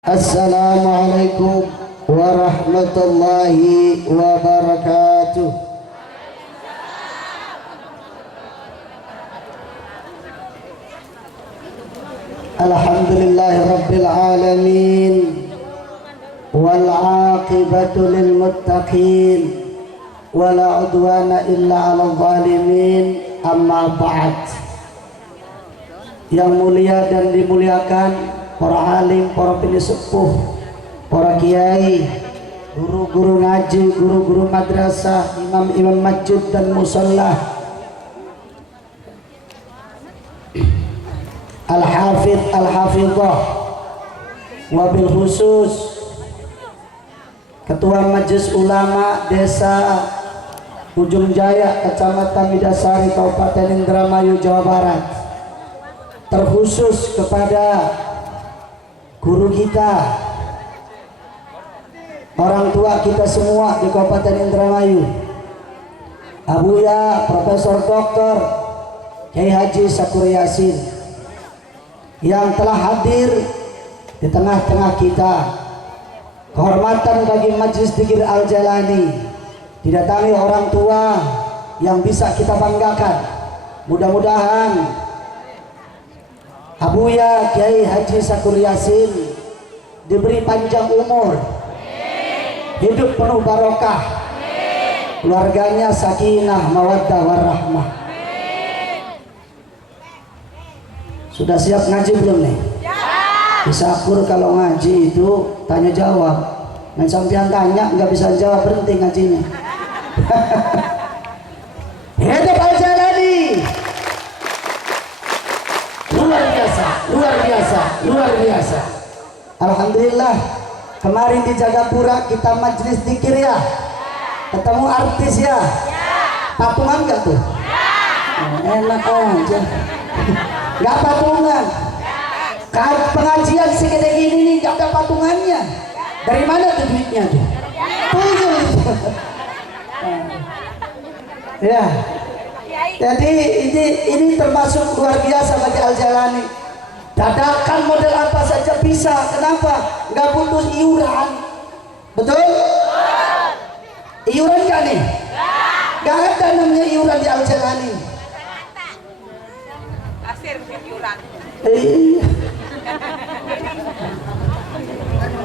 Assalamualaikum warahmatullahi wabarakatuh. Alhamdulillahi rabbil alamin wal aqibatu lil muttaqin wala udwana illa 'alal zalimin. Amma ba'd. Yang mulia dan dimuliakan para alim, para sepuh, para kiai, guru-guru ngaji, guru-guru madrasah, imam-imam masjid dan musalla, al-hafidh, al-hafidhah, wabil khusus Ketua Majelis Ulama Desa Ujung Jaya, Kecamatan Midasari, Kabupaten Indramayu, Jawa Barat, terkhusus kepada guru kita, orang tua kita semua di Kabupaten Indramayu, Abuya Profesor Dr. Kiai Haji Sakur Yasin, yang telah hadir di tengah-tengah kita. Kehormatan bagi Majelis Dzikir Al-Jalani, didatangi orang tua yang bisa kita banggakan. Mudah-mudahan Abuya Kiai Haji Sakur Yasin diberi panjang umur, hidup penuh barokah, keluarganya sakinah mawaddah warahmah. Sudah siap ngaji belum nih? Di Sakur kalau ngaji itu tanya jawab, dan sampean tanya nggak bisa jawab, berhenti ngajinya. Hidup Al-Jalani. Luar biasa, luar biasa, luar biasa. Alhamdulillah, kemarin di Jagapura kita majelis dzikir ya, ketemu artis ya, patungan gak tuh? Enak aja, gak patungan. Pengajian segede gini nih gak ada patungannya. Dari mana tuh duitnya tuh? Tuyul. Ya. Jadi ini termasuk luar biasa bagi Al-Jalani. Dadakan model apa saja bisa. Kenapa? Nggak butuh iuran. Betul? Iuran kan nih? Nggak ada namanya iuran di Al-Jalani. Kasir iuran.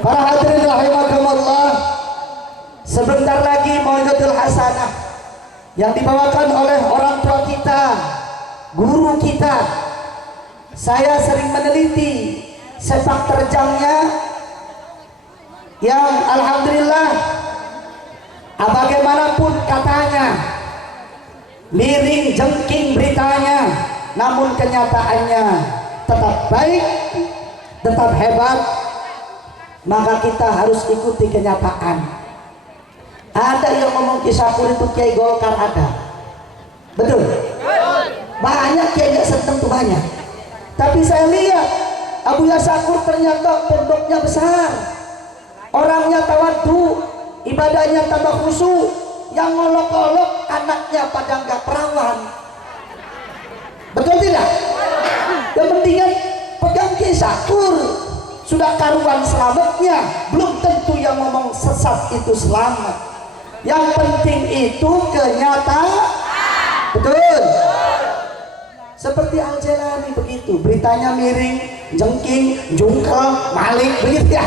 Para hadirin rahimakumullah, sebentar lagi Mau'izatul Hasanah yang dibawakan oleh orang tua kita, guru kita. Saya sering meneliti sepak terjangnya yang alhamdulillah bagaimanapun katanya miring jengking beritanya, namun kenyataannya tetap baik, tetap hebat. Maka kita harus ikuti kenyataan. Ada yang ngomong Kisakur itu Kiai Golkar, ada. Betul? Banyak Kiai gak seneng tuh, banyak. Tapi saya lihat Abuya Sakur ternyata pondoknya besar, orangnya tawadhu, ibadahnya tambah khusyuk. Yang ngolok-ngolok anaknya pada nggak perawan. Betul tidak? Yang pentingnya pegang Kisakur, sudah karuan selamatnya. Belum tentu yang ngomong sesat itu selamat. Yang penting itu kenyataan. Betul? Seperti Al-Jalani begitu, beritanya miring, jengking, jungkel, malik, begitu ya.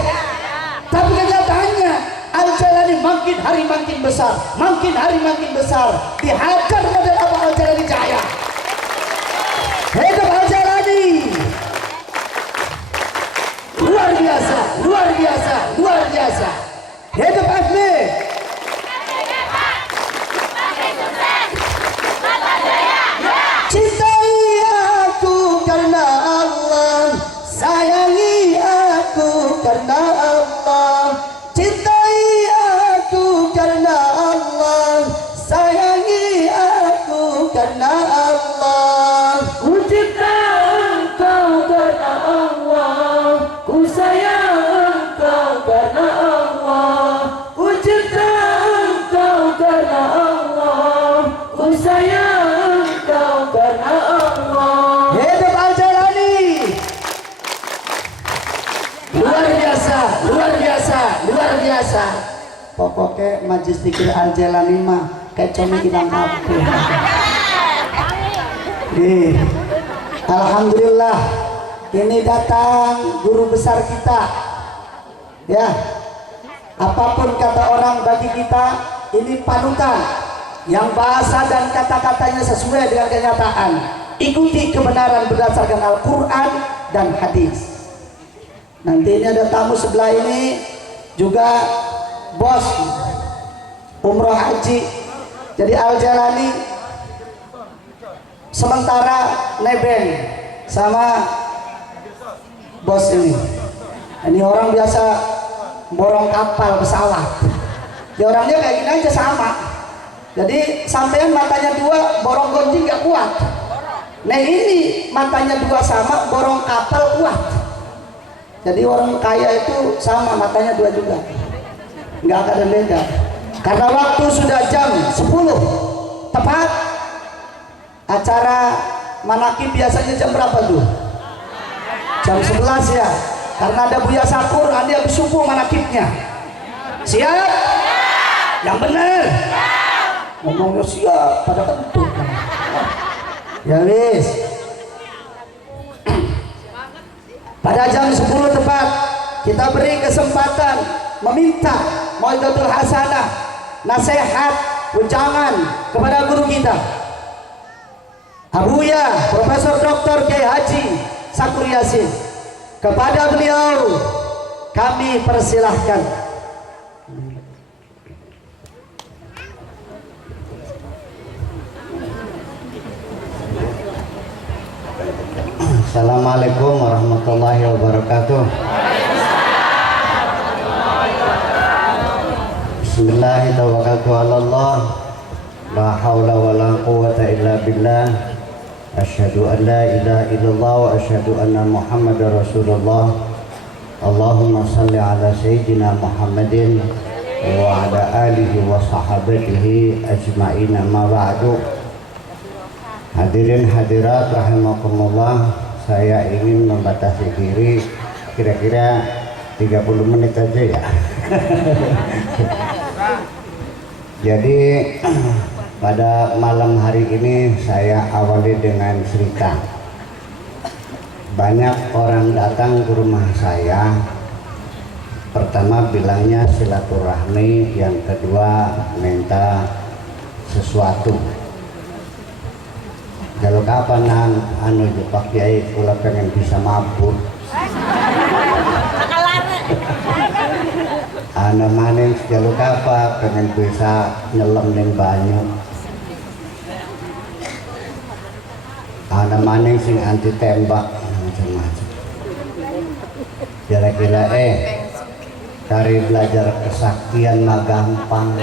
Tapi kenyataannya Al-Jalani makin hari makin besar, makin hari makin besar. Dihajar model apa Al-Jalani jaya. Hidup Al-Jalani. Luar biasa, luar biasa, luar biasa. Hidup Afni. Cintai aku karena Allah, sayangi aku karena Allah. Cintai aku karena Allah, sayangi aku karena Allah. Ku cinta engkau karena Allah, ku sayang engkau karena Allah. Ku cinta engkau karena Allah, ku sayang engkau karena Allah. Hidup Al-Jalani. Luar biasa. biasa. Pokoknya majlis zikir Al Jailani mah kayak cumi kita mampu. Alhamdulillah ini datang guru besar kita. Ya, apapun kata orang bagi kita ini panutan yang bahasa dan kata-katanya sesuai dengan kenyataan. Ikuti kebenaran berdasarkan Al-Quran dan hadis. Nanti ini ada tamu sebelah ini juga bos umroh haji. Jadi Al Jailani sementara nebeng sama bos ini. Ini orang biasa borong kapal pesawat. Ya orangnya kayak gini aja sama. Jadi sampean matanya dua, borong gonjing gak kuat. Nah ini matanya dua sama, borong kapal kuat. Jadi orang kaya itu sama, matanya dua juga, nggak ada beda. Karena waktu sudah jam 10 tepat. Acara manakib biasanya jam berapa tuh? Jam 11 ya. Karena ada Buya Sakur, nanti habis subuh manakibnya. Siap? Yang bener? Ngomongnya siap, pada kentut. Ya wis. Pada jam 10 tepat kita beri kesempatan meminta mau'izatul hasanah, nasihat, ujangan kepada guru kita Abuya Profesor Dr. Kiai Haji Sakur Yasin. Kepada beliau kami persilahkan. Assalamualaikum warahmatullahi wabarakatuh. Bismillahirrahmanirrahim. La haula wa la quwwata illa billah. Asyhadu an la ilaha illallah wa asyhadu anna Muhammadar Rasulullah. Allahumma salli ala sayyidina Muhammadin wa ala alihi wa sahabatihi ajma'in, amma ba'du. Hadirin hadirat rahimakumullah, saya ingin membatasi diri kira-kira 30 menit aja ya. Jadi pada malam hari ini saya awali dengan cerita. Banyak orang datang ke rumah saya. Pertama bilangnya silaturahmi, yang kedua minta sesuatu. Kalau kapan anu Pak Kiai kula pengen bisa mabuk. Ana maning kalau kapan pengen bisa nyelam ning banyu. Ana maning sing anti tembak macam-macam. Kira-kira dari belajar kesaktian mah gampang.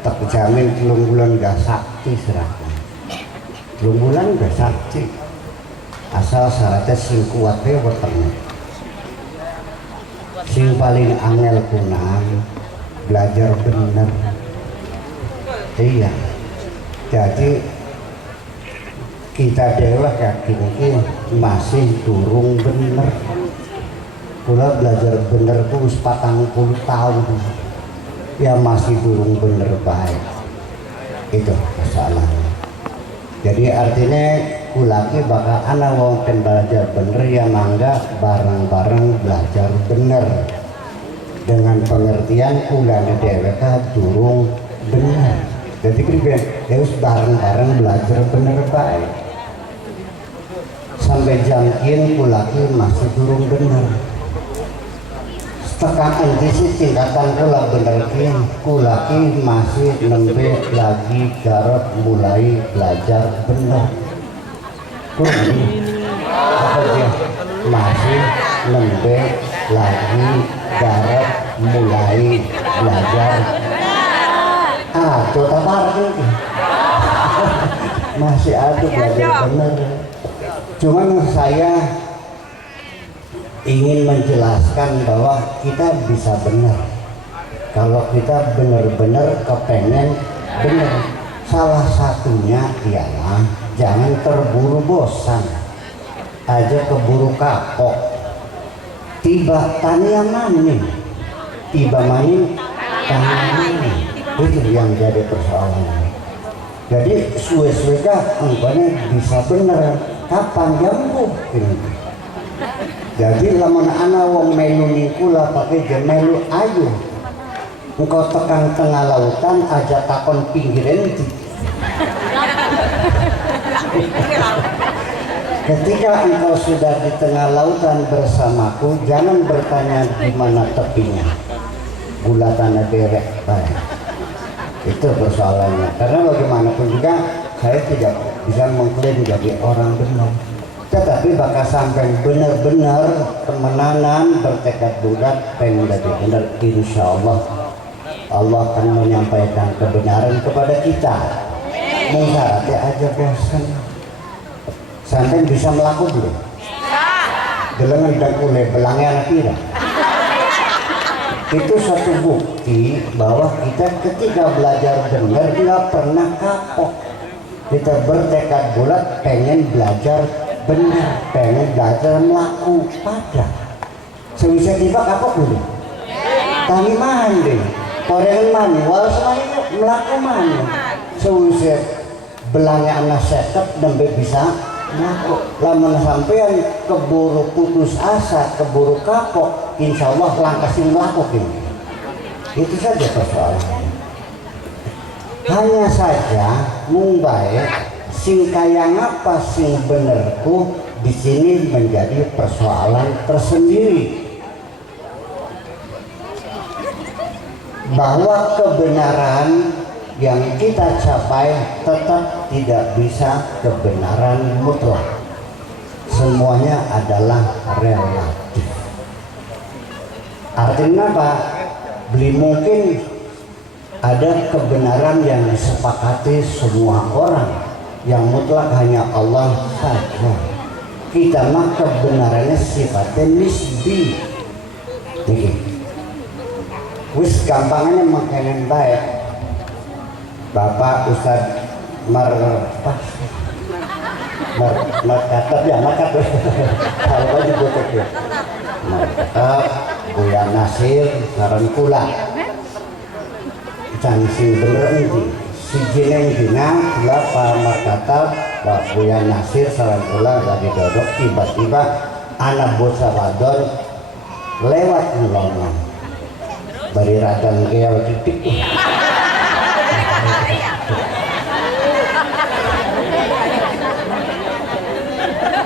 Tak jamin 3 bulan gak sakti serahkan. 3 bulan gak sakti. Asal syaratnya sing kuat wetenge. Sing paling angel kunang belajar bener. Iya. Jadi kita dewa kaki ini masih durung bener. Kula belajar bener ku 40 tahun. Ya masih durung bener baik. Itu masalahnya. Jadi artinya kulaki bakal anak wong belajar bener ya mangga bareng-bareng belajar bener. Dengan pengertian kulane dhewek durung bener. Jadi priben harus bareng-bareng belajar bener baik. Sampai jam ini kulaki masih durung bener. Tekan sih tingkatan kula bener kulaki masih nembe lagi garap mulai belajar bener. Apa dia masih nembe lagi garap mulai belajar. Coba parkir masih ada belajar bener. Cuman saya ingin menjelaskan bahwa kita bisa benar kalau kita benar-benar kepengen benar. Salah satunya ialah jangan terburu bosan aja keburu kapok tiba tania maning tiba maning tangan. Itu yang jadi persoalan. Jadi suwe-suwe kah umpamanya bisa bener kapan jambu ini. Jadi lamun ana wong melu nikula pakai melu ayu. Engkau tekan tengah lautan aja takon pinggiran. Ketika engkau sudah di tengah lautan bersamaku, jangan bertanya di mana tepinya. Bulatan derek baik. Itu persoalannya. Karena bagaimanapun juga saya tidak bisa mengklaim jadi orang benar. Tetapi bakal sampai benar-benar temenanan bertekad bulat pengen jadi benar, insya Allah Allah akan menyampaikan kebenaran kepada kita. Mengharapnya aja bosan. Sampai bisa melakukan belum? Gelengan dan kulai belangnya anak pira. Itu satu bukti bahwa kita ketika belajar benar nggak pernah kapok. Kita bertekad bulat pengen belajar benar, pengen belajar melaku pada. Sewisnya tiba kapok dulu. Kami mandi, korengan mandi, walau semuanya melaku mandi. Sewisnya belangnya anak sekep dan bisa melaku. Lama sampean keburu putus asa, keburu kapok, insya Allah langkasin melakukan. Itu saja persoalannya. Hanya saja mumbai sing kaya ngapa sing benerku di sini menjadi persoalan tersendiri. Bahwa kebenaran yang kita capai tetap tidak bisa kebenaran mutlak. Semuanya adalah relatif. Artinya apa? Beli mungkin ada kebenaran yang disepakati semua orang, yang mutlak hanya Allah saja. Kita mah kebenarannya sifatnya nisbi. Wis gampangannya makanan baik. Bapak Ustadz Markatab ya Markatab kalau baju botek ya Markatab Buya Nasir Saran Kula Cansing bener ini si jeneng dina gula Pak Markatab Pak Buya Nasir Saran Kula lagi dodok tiba-tiba anak bocah wadon lewat ngelonong bari radang gel titik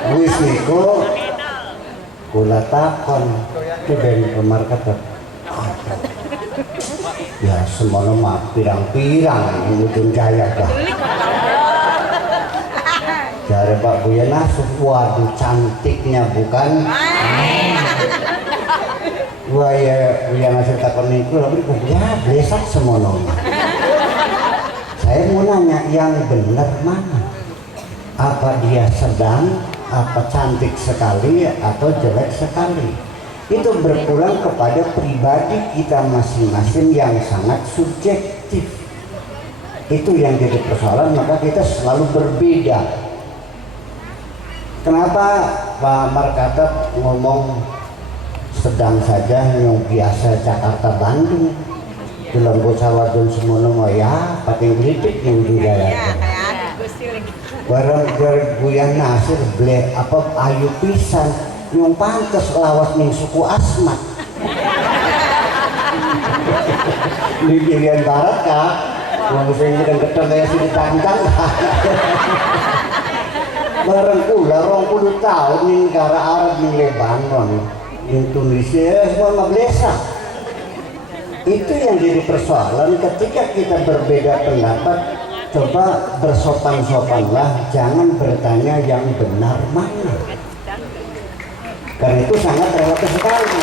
wis niku kula takon ben kemar kata ya semono mah pirang-pirang ujung jaya dah jare Pak Buya Nasir waduh cantiknya bukan wah ya Buya Nasir takon niku lalu ya blesak semono. Saya mau nanya yang benar mana? Apa dia sedang, apa cantik sekali, atau jelek sekali? Itu berpulang kepada pribadi kita masing-masing yang sangat subjektif. Itu yang jadi persoalan, maka kita selalu berbeda. Kenapa Pak Markatab ngomong sedang saja yang biasa Jakarta Bandung? Dalam bocah wadon semono mah ya pating kritik yang digaya. Barang Buya Nasir ble apa ayu pisan yang pantes lawas ning suku Asmat. Di pilihan barat kah? Wong sing gedeng kaya sing ditantang. Barang kula 20 tahun ning negara Arab ning Lebanon, ning Tunisia semua mablesak. Itu yang jadi persoalan ketika kita berbeda pendapat. Coba bersopan-sopanlah, jangan bertanya yang benar mana. Karena itu sangat relatif sekali.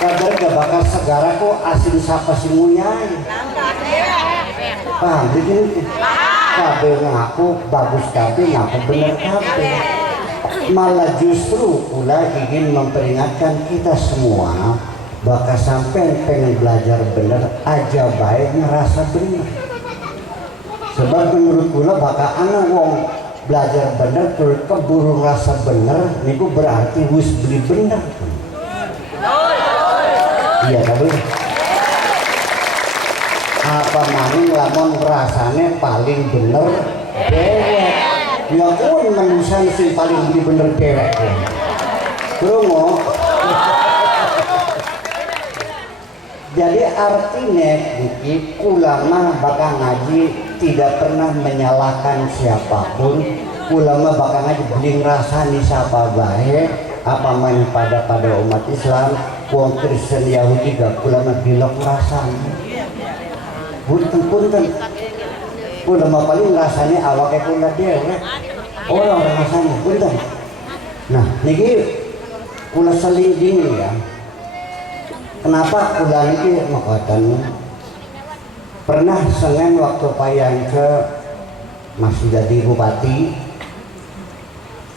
Kabar gak bakal segara kok asin sapa si munyai. Paham begini? Kabel ngaku bagus kabel ngaku benar kabel. Malah justru pula ingin memperingatkan kita semua bakal sampai pengen belajar bener aja baik ngerasa bener. Sebab menurut kula bakal anak wong belajar bener keburu rasa bener niku berarti wis beli bener. Iya tapi apa maning lamun rasane paling bener dewek. Ya pun manusia sing paling bener dewek. Krungu. Jadi artinya iki ulama bakal ngaji tidak pernah menyalahkan siapapun. Ulama bakal ngaji beling rasani siapa bae apa main pada umat Islam, wong Kristen Yahudi gak ulama bilok rasani. Punten ulama paling rasanya awake kula dhewe. Orang rasanya punten. Nah, niki kula seliding ya. Kenapa kula niki makaten pernah seneng waktu payang ke masih jadi bupati,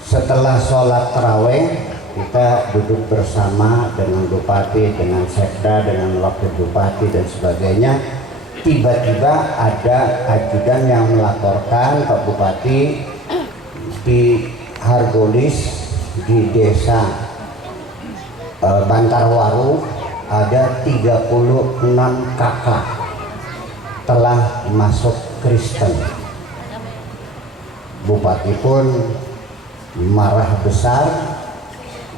setelah sholat taraweh kita duduk bersama dengan bupati, dengan sekda, dengan wakil bupati dan sebagainya. Tiba-tiba ada ajudan yang melaporkan Pak Bupati di Hargolis di desa Bantarwaru ada 36 kakak telah masuk Kristen. Bupati pun marah besar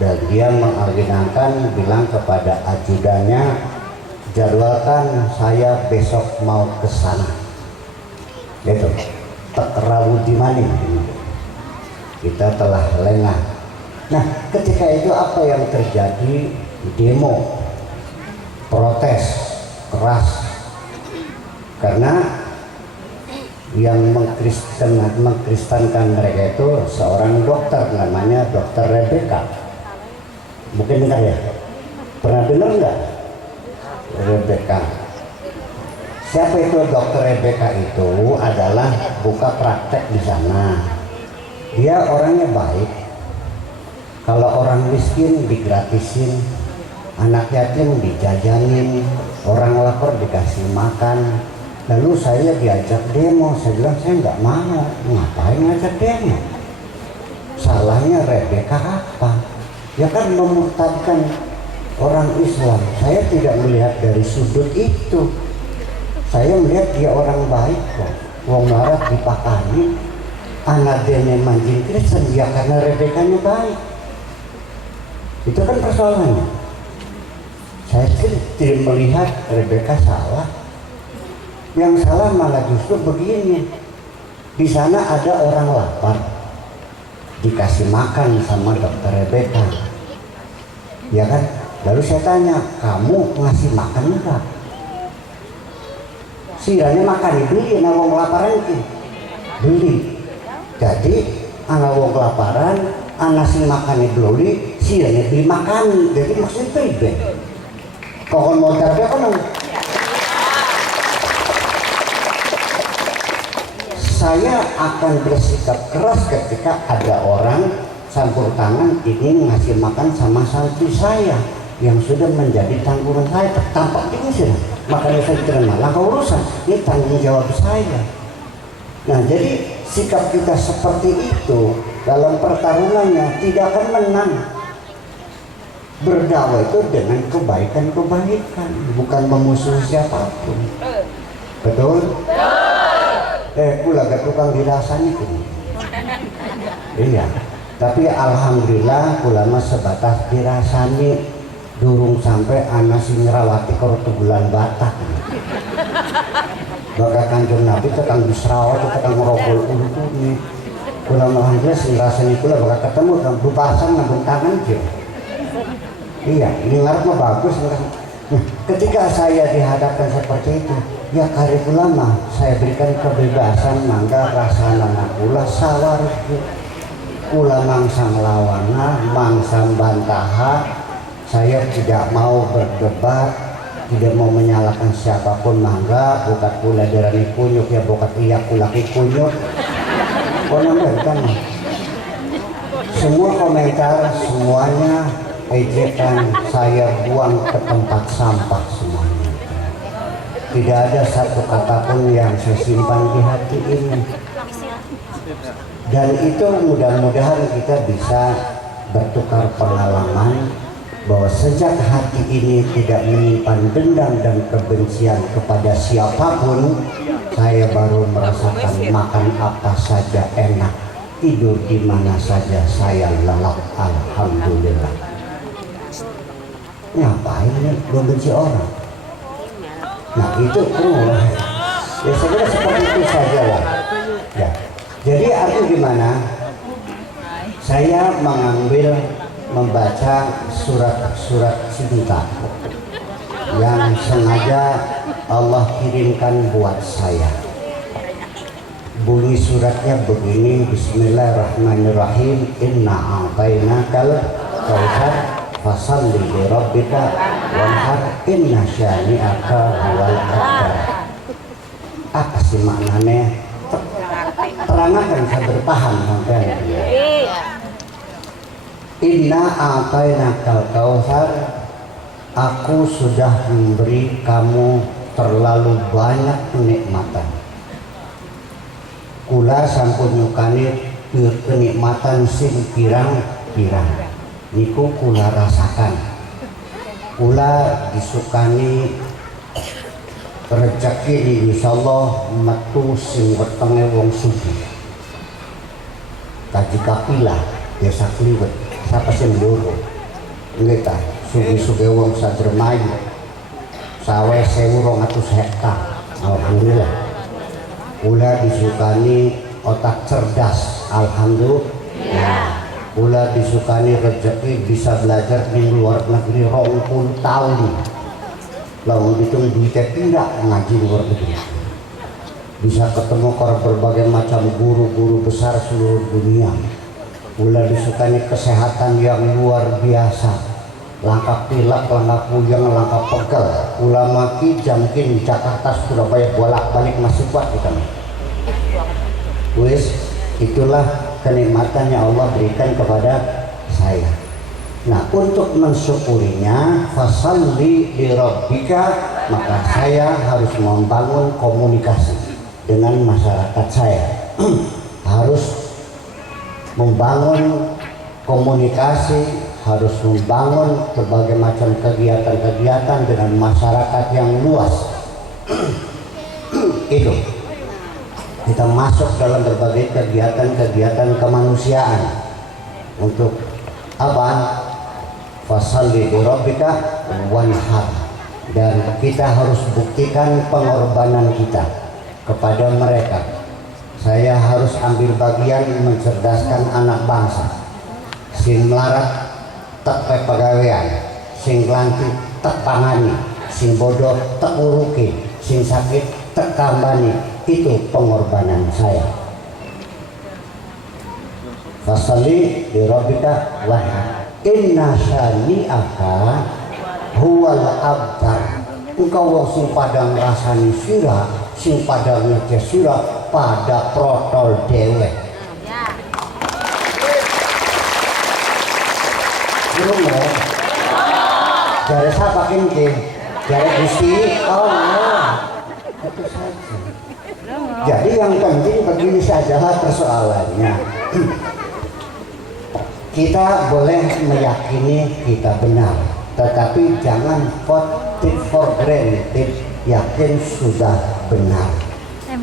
dan dia mengagendakan bilang kepada ajudannya, jadwalkan saya besok mau ke sana. Gitu. Rabu di mana? Kita telah lengah. Nah, ketika itu apa yang terjadi? Demo, protes keras karena yang mengkristenkan mereka itu seorang dokter namanya Dokter Rebecca. Mungkin dengar ya? Pernah dengar nggak? Rebecca. Siapa itu Dokter Rebecca? Itu adalah buka praktek di sana. Dia orangnya baik. Kalau orang miskin digratisin, anak yatim dijajanin, orang lapar dikasih makan. Lalu saya diajak demo, saya bilang saya nggak mau. Ngapain ngajak demo? Salahnya Rebecca apa? Ya kan memurtadkan orang Islam. Saya tidak melihat dari sudut itu. Saya melihat dia orang baik kok. Wong larat dipakani, anak dene manjing Kristen ya karena Rebecca-nya baik. Itu kan persoalannya. Saya tidak melihat Rebecca salah. Yang salah malah justru begini. Di sana ada orang lapar, dikasih makan sama Dokter Rebecca, ya kan? Lalu saya tanya, kamu ngasih makan enggak? Siranya makan dibeli, anak wong kelaparan beli. Jadi anak wong kelaparan, anak si makannya beli, siranya beli makan. Jadi maksudnya pribe. Kau mau tapi kan? Saya akan bersikap keras ketika ada orang campur tangan ingin ngasih makan sama santri saya yang sudah menjadi tanggungan saya. Tampak ini sih, makanya saya terima langkah urusan. Ini tanggung jawab saya. Nah, jadi sikap kita seperti itu dalam pertarungannya tidak akan menang. Berdakwah itu dengan kebaikan-kebaikan, bukan memusuhi siapapun. Betul? Kula gak tukang dirasani ini. Iya. Tapi alhamdulillah kula mah sebatas dirasani, durung sampai anak si ngerawati karo bulan Batak. Bakal Kanjeng Nabi tekang disrawat, tekang ngerobol ulu-ulu. Kula mah alhamdulillah sing rasani kula bakal ketemu dengan bebasan ngambung tangan aja. Iya, ini ngarep mah bagus. Nah, ketika saya dihadapkan seperti itu, ya karib ulama saya berikan kebebasan mangga rasana kula sawar kula mangsang lawana mangsang bantaha. Saya tidak mau berdebat, tidak mau menyalahkan siapapun mangga. Bukat kula derani kunyuk ya bukat iya kula ki kunyuk. Kan semua komentar semuanya ejekan saya buang ke tempat sampah semuanya. Tidak ada satu kata pun yang saya simpan di hati ini. Dan itu mudah-mudahan kita bisa bertukar pengalaman, bahwa sejak hati ini tidak menyimpan dendam dan kebencian kepada siapapun, saya baru merasakan makan apa saja enak, tidur di mana saja saya lelap, alhamdulillah. Ngapain nih membenci orang? Nah itu ya sebenarnya seperti itu saja lah ya. Jadi artinya gimana? Saya membaca surat-surat cinta yang sengaja Allah kirimkan buat saya. Bunyi suratnya begini, Bismillahirrahmanirrahim. Inna a'tainakal kautsar fasalli li rabbika wanhar inna syani'aka huwal abtar. Apa sih maknanya? Terangkan saya berpaham sampai. Inna a'tainakal kautsar, aku sudah memberi kamu terlalu banyak kenikmatan. Kula sampun nyukani kenikmatan sing pirang-pirang. Niku kula rasakan. Kula disukani rezeki insyaallah metu sing wetenge wong sugih. Kaji kapila desa Kliwet sapa sing loro. Nggih ta, sugih-sugih wong Sadramayu. Sawah 1.200 hektar. Alhamdulillah. Kula disukani otak cerdas, alhamdulillah. Kula disukani rezeki bisa belajar di luar negeri 20 tahun. Lalu hitung duitnya tidak ngaji luar negeri. Bisa ketemu orang berbagai macam guru-guru besar seluruh dunia. Kula disukani kesehatan yang luar biasa. Langkah pilek, langkah puyeng, langkah pegel. Kula maki jamkin Jakarta Surabaya bolak-balik masih kuat kita. Wis, itulah kenikmatan yang Allah berikan kepada saya. Nah, untuk mensyukurinya, fasalli li rabbika, maka saya harus membangun komunikasi dengan masyarakat saya. Harus membangun komunikasi, harus membangun berbagai macam kegiatan-kegiatan dengan masyarakat yang luas. Itu kita masuk dalam berbagai kegiatan-kegiatan kemanusiaan. Untuk apa? Fasalli li rabbika wanhar. Dan kita harus buktikan pengorbanan kita kepada mereka. Saya harus ambil bagian mencerdaskan anak bangsa. Sing melarat tak pegawaian, sing lantik tak pangani, sing bodoh tak uruki, sing sakit tak kambani. Itu pengorbanan saya. Fasalli li rabbika wanhar inna syani'aka huwal abtar. Engkau wong sing padang rasani sira, sing padang ngece sira pada protol dewek. Rumah dari siapa kinti? Dari Gusti Allah. Itu saja. Jadi yang penting begini saja persoalannya. Kita boleh meyakini kita benar, tetapi jangan take for granted yakin sudah benar.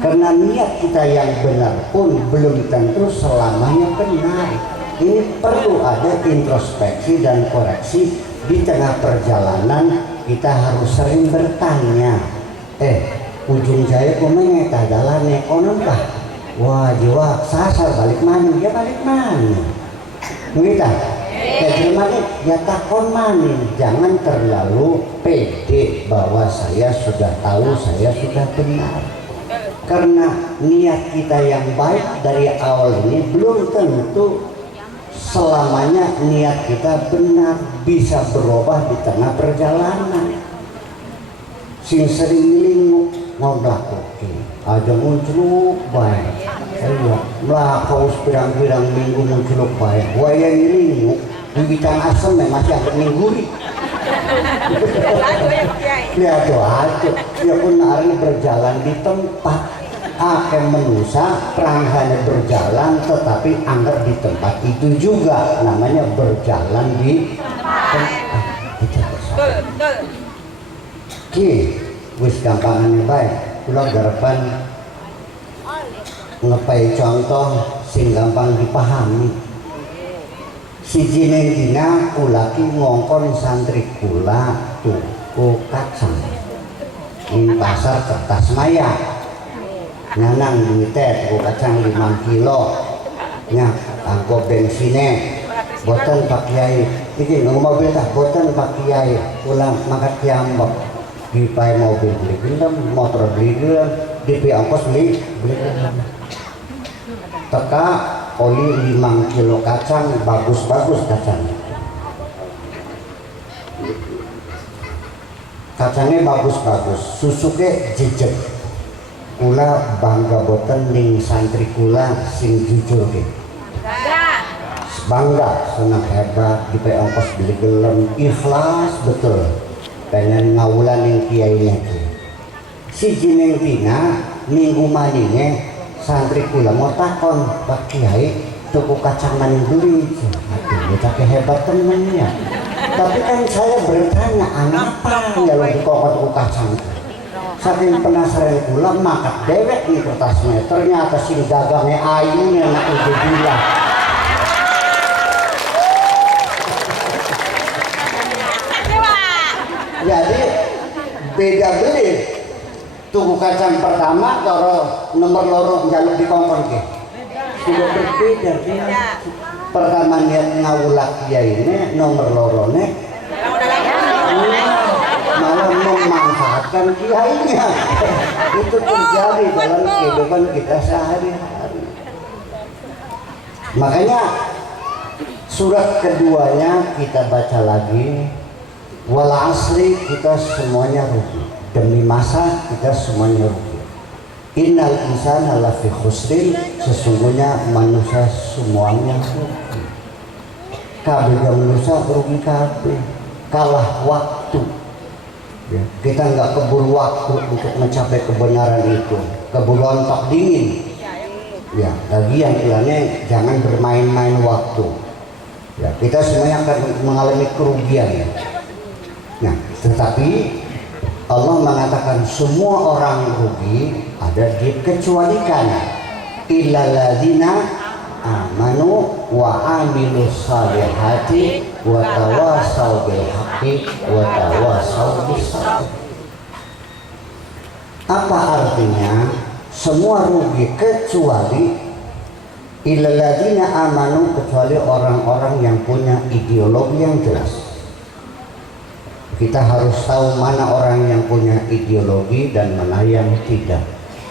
Karena niat kita yang benar pun belum tentu selamanya benar. Ini perlu ada introspeksi dan koreksi. Di tengah perjalanan kita harus sering bertanya, ujung saya kumenge tadalane konon kah? Wah jiwa sasar balik mana? Ya balik mana? Kita ya takon manin. Jangan terlalu pede bahwa saya sudah tahu, saya sudah benar. Karena niat kita yang baik dari awal ini belum tentu selamanya niat kita benar. Bisa berubah di tengah perjalanan. Sing sering linguk mau melakukan aja muncul baik. Ayo melakau pirang-pirang minggu muncul baik. Waya linguk gigitan asam masih agak mengguri. Lihat tuh, dia pun hari berjalan di tempat akan menusa perangannya berjalan, tetapi anggap di tempat itu juga namanya berjalan di tempat. Ki wis gampangane bae kula garepan ngepai contoh sing gampang dipahami. Siji ning dina kula ki ngongkon santri kula tuku kacang ing pasar Kertasmaya. Nyanang duite tuku kacang 5 kilo nya angko bensine boten Pak Kiai iki mobil tah boten Pak Kiai kula mangkat kiambak dipae mobil beli gendem motor beli gendem DP ongkos beli gendem teka oli 5 kilo kacang bagus-bagus kacangnya bagus-bagus susuke jejeg kula bangga boten ning santri kula sing jujur ke bangga senang hebat dipe ongkos beli gelem ikhlas betul pengen ngawulan ning kiai ki siji ning dina minggu maninge santri kula mau takon Pak Kiai tuku kacang maning beli aduh cake hebat temen ya tapi kan saya bertanya apa ya lo dikokot tuku kacang saking penasaran kula makat dewek nih kertasnya ternyata sing dagangnya ayu yang nak udah gila jadi beda beli tuku kacang pertama karo nomor loro jaluk dikongkon ke sudah berbeda pertama niat ngawulak kiai ini nomor lorone malah memanfaatkan kiainya itu terjadi dalam kehidupan kita sehari-hari. Makanya surat keduanya kita baca lagi wal asri kita semuanya rugi demi masa kita semuanya rugi. Innal insana lafi khusrin sesungguhnya manusia semuanya rugi. Kabeh manusia rugi kabeh kalah waktu. Ya, kita nggak keburu waktu untuk mencapai kebenaran itu, keburu ontok dingin. Ya, lagian istilahnya jangan bermain-main waktu. Ya, kita semuanya akan mengalami kerugian. Ya. Nah, tetapi Allah mengatakan semua orang rugi ada dikecualikan illal ladzina amanu wa amilus salihati wa tawassaw bil haqqi wa tawassaw bis sabr. Apa artinya? Semua rugi kecuali illal ladzina amanu kecuali orang-orang yang punya ideologi yang jelas. Kita harus tahu mana orang yang punya ideologi dan mana yang tidak.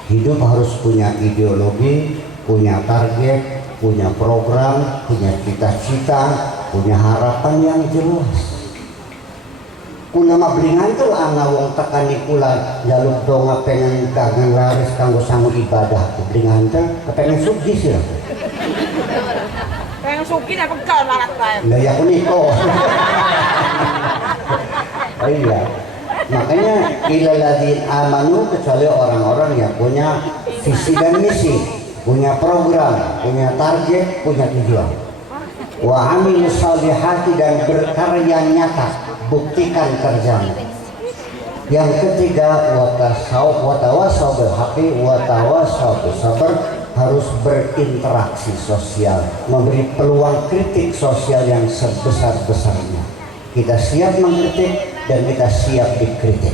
Hidup harus punya ideologi, punya target, punya program, punya cita-cita, punya harapan yang jelas. Kula mah blingantul ana wong tekani kula jaluk donga pengen kangen laris kanggo sangu ibadah blingantul kepengen sugih sih. Pengen sugih apa bekal malah bae. Lah ya kuniko. Oh iya. Makanya ilaladin amanu kecuali orang-orang yang punya visi dan misi, punya program, punya target, punya tujuan. Wa amilus salihati dan berkarya nyata, buktikan kerjanya. Yang ketiga watawassaw bil haqqi watawassaw bis sabr, harus berinteraksi sosial, memberi peluang kritik sosial yang sebesar-besarnya. Kita siap mengkritik dan kita siap dikritik,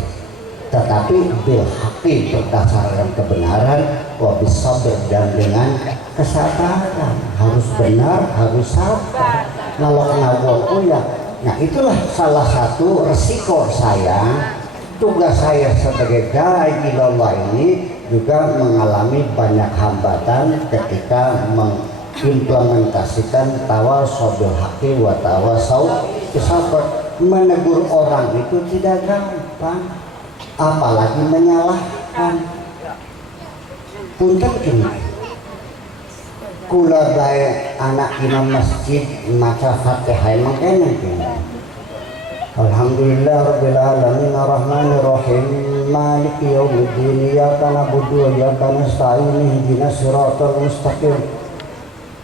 tetapi bil haqqi berdasarkan kebenaran, wa bis sabr dan dengan kesabaran. Harus benar, harus sabar. Kalau kena wong ya, nah itulah salah satu resiko saya. Tugas saya sebagai dai ilallah ini juga mengalami banyak hambatan ketika mengimplementasikan tawassaw bil haqqi wa tawassaw bis sabr. Menegur orang itu tidak gampang, apalagi menyalahkan. Punten gini, kula bae anak imam masjid maca Fatihah mangkene gini. Alhamdulillah rabbil alamin arrahmanir rahim maliki yaumiddin iyyaka na'budu wa iyyaka nasta'in ihdinas siratal mustaqim.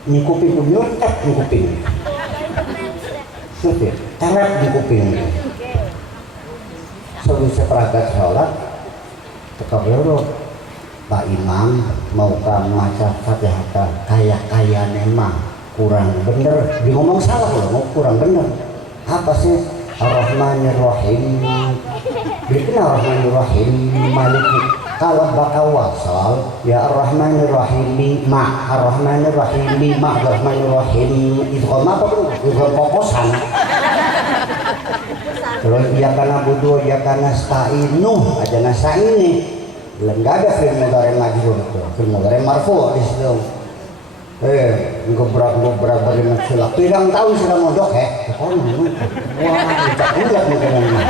Ni kuping nyontek ni kuping. Supir, terap di kuping. selesai perangkat sholat tekap loro Pak Imam mau kamu maca Fatihah kaya memang kurang bener dia ngomong salah loh kurang bener apa sih Ar-Rahmanir-Rahim bikin Ar-Rahmanir-Rahim maliki kalau bakal wasal ya Ar-Rahmanir-Rahim Ar-Rahmanir-Rahim Ar-Rahmanir-Rahim itu apa tuh itu kokosan terus ya karena budu ya karena sta'inu aja nasa ini nggak ada film mudhari majhul tuh film mudhari marfu di situ gebrak bagaimana silap pirang tahun sudah mondok wah tidak bulat mungkin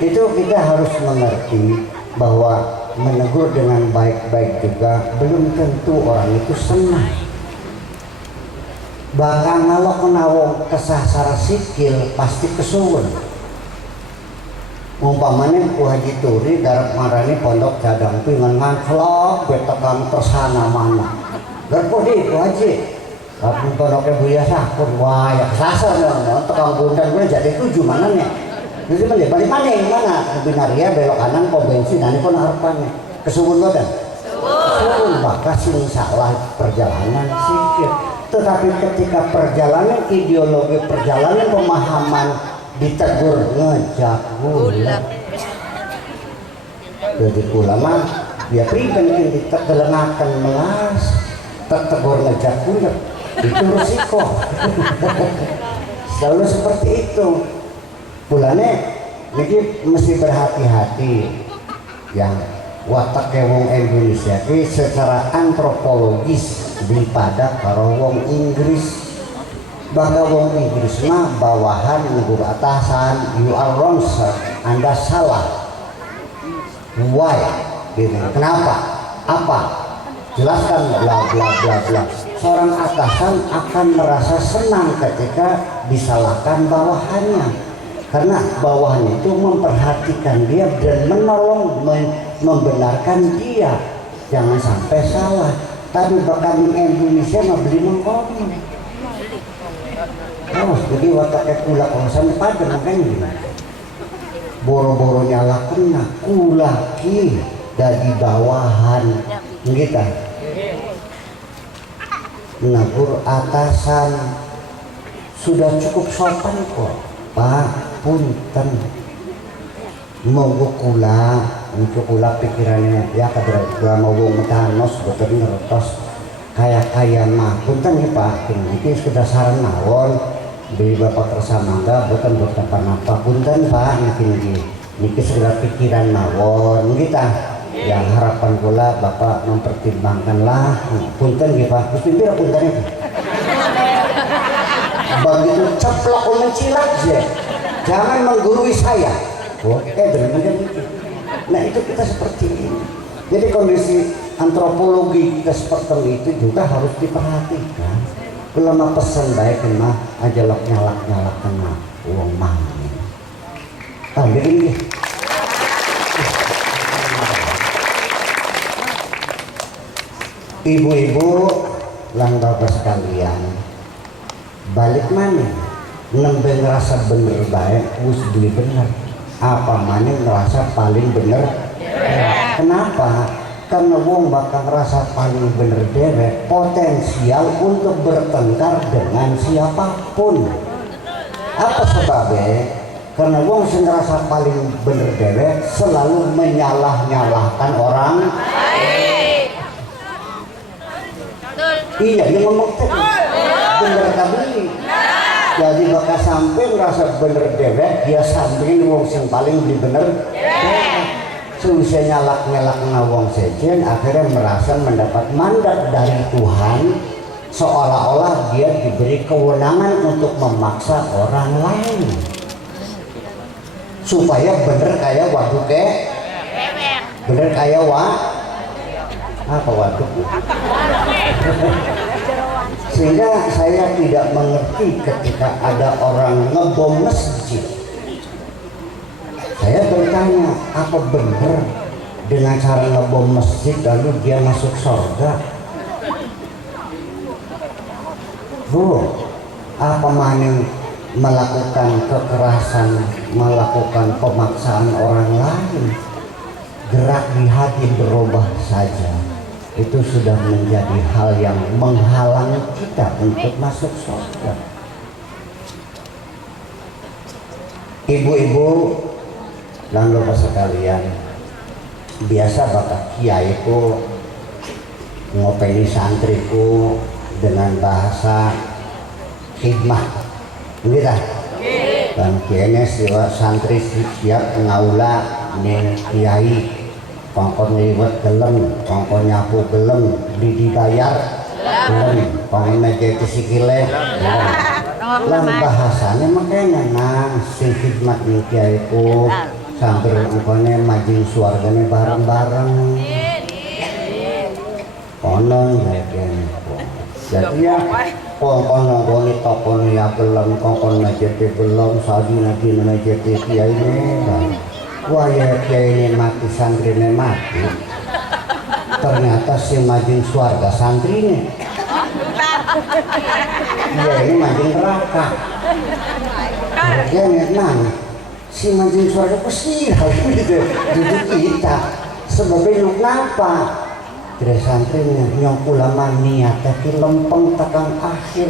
itu kita harus mengerti bahwa menegur dengan baik-baik juga belum tentu orang itu senang bahkan kalau kena wong kesah secara sikil pasti kesuwen umpamanya ku Haji Turi garap marani pondok cadang pingan ngangklok betekan tersana mana garpo di ku Haji tapi pondoknya Buya Sakur wah ya kesasar dong tekang bundan gue jadi 7 mana nih jadi balik mana yang mana binaria belok kanan kok bensin nanti kok harapannya kesuwen badan kesuwen maka sing salah perjalanan sikil tetapi ketika perjalanan ideologi perjalanan pemahaman ditegur ngejak gula jadi ulama dia pribadi yang ditegelengakan melas tegur ngejak gula itu risiko selalu seperti itu bulannya jadi mesti berhati-hati yang watak wong Indonesia ini secara antropologis daripada karo wong Inggris bahkan wong Inggris mah bawahan negara atasan you are wrong sir Anda salah why gitu kenapa apa jelaskan bla bla bla bla seorang atasan akan merasa senang ketika disalahkan bawahannya karena bawahannya itu memperhatikan dia dan menolong membenarkan dia jangan sampai salah tapi bahkan di Indonesia mah beli mengkomen jadi wataknya kula kawasan pada makanya boro-boro nyala kena kulaki dari bawahan kita nagur atasan sudah cukup sopan kok Pak punten monggo kula untuk kula pikirannya ya kadang mau metanos betul ngertos kaya mah punten ya Pak ini sudah saran mawon beli bapak kersamangga bukan apa punten Pak niki segera pikiran mawon kita yang harapan kula bapak mempertimbangkanlah punten ya Pak terus pimpin punten itu begitu ceplok mencilat ya jangan menggurui saya nah itu kita seperti ini jadi kondisi antropologi kita seperti itu juga harus diperhatikan kelama pesan baik mah aja nyalak kena uang mami jadi ibu-ibu lang bapak sekalian balik mana nembe ngerasa bener baik us beli bener apa mana ngerasa paling bener kenapa karena wong bakal ngerasa paling bener dewek potensial untuk bertengkar dengan siapapun apa sebabnya karena wong sing ngerasa paling bener dewek selalu menyalah-nyalahkan orang iya dia ngomong bener kabeli jadi bakal sampai ngerasa bener dewek dia sambil wong sing paling beli bener selesai nyalak wong sejen akhirnya merasa mendapat mandat dari Tuhan seolah-olah dia diberi kewenangan untuk memaksa orang lain supaya bener kayak waduk bener kayak apa waduk sehingga saya tidak mengerti ketika ada orang ngebom masjid saya bertanya apa benar dengan cara ngebom masjid lalu dia masuk surga apa maning melakukan kekerasan, melakukan pemaksaan orang lain, gerak di hati berubah saja, itu sudah menjadi hal yang menghalangi kita untuk masuk surga. Ibu-ibu dan bapak sekalian, biasa bapak kiai itu ngopeni santriku dengan bahasa hikmah, begitu dan kayaknya siwa santri siap ngaula nih kiai kongkon liwat gelem, kongkon nyapu gelem, dibayar gelem, kongkon ngejeti sikile gelem. Lan bahasanya makanya nah sing hikmat nih kiai ku sampai engkone majing suargane bareng-bareng konon ya kene. Jadi ya kongkon nongkoni tokon ya gelem, kongkon ngejeti gelem, sadi nanti ngejeti kiai ini. Wah ya kiai ini mati, santrinya mati. Ternyata si majing suarga santrinya. Iya ini majing neraka. Dia nang si majing suarga pasti gitu. Jadi kita sebabnya lu kenapa? Dari santrinya nyong ulama niat tapi lempeng tekan akhir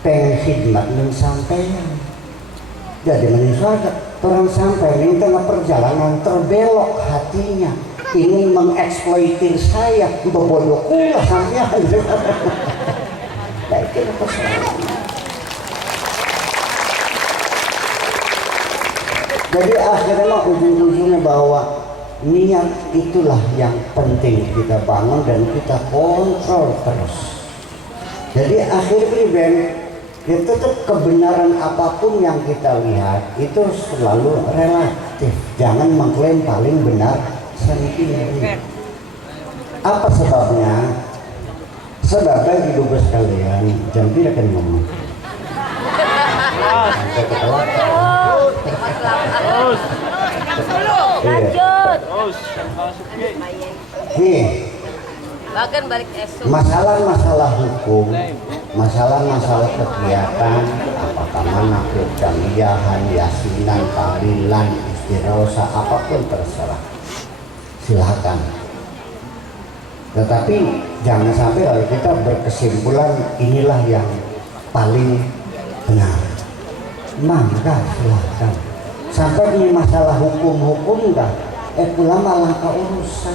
pengen khidmat dan sampaian. Jadi majing suarga orang sampai ini tengah perjalanan terbelok hatinya ingin mengeksploitir saya bebodoh kula sampai baik itu persoalan. Jadi akhirnya ujung-ujungnya bahwa niat itulah yang penting kita bangun dan kita kontrol terus. Jadi akhirnya ya tetap kebenaran apapun yang kita lihat itu selalu relatif. Jangan mengklaim paling benar sendiri. Apa sebabnya? Sebabnya hidup sekalian jam tidak akan ngomong. Lanjut. Masalah-masalah hukum, masalah-masalah kegiatan, apakah manakib, jamiyahan, yasinan, tahlilan, istighosa, apapun terserah, silakan. Tetapi jangan sampai lalu kita berkesimpulan inilah yang paling benar. Maka silakan. Sampai ini masalah hukum-hukum dah, ulama langkah urusan.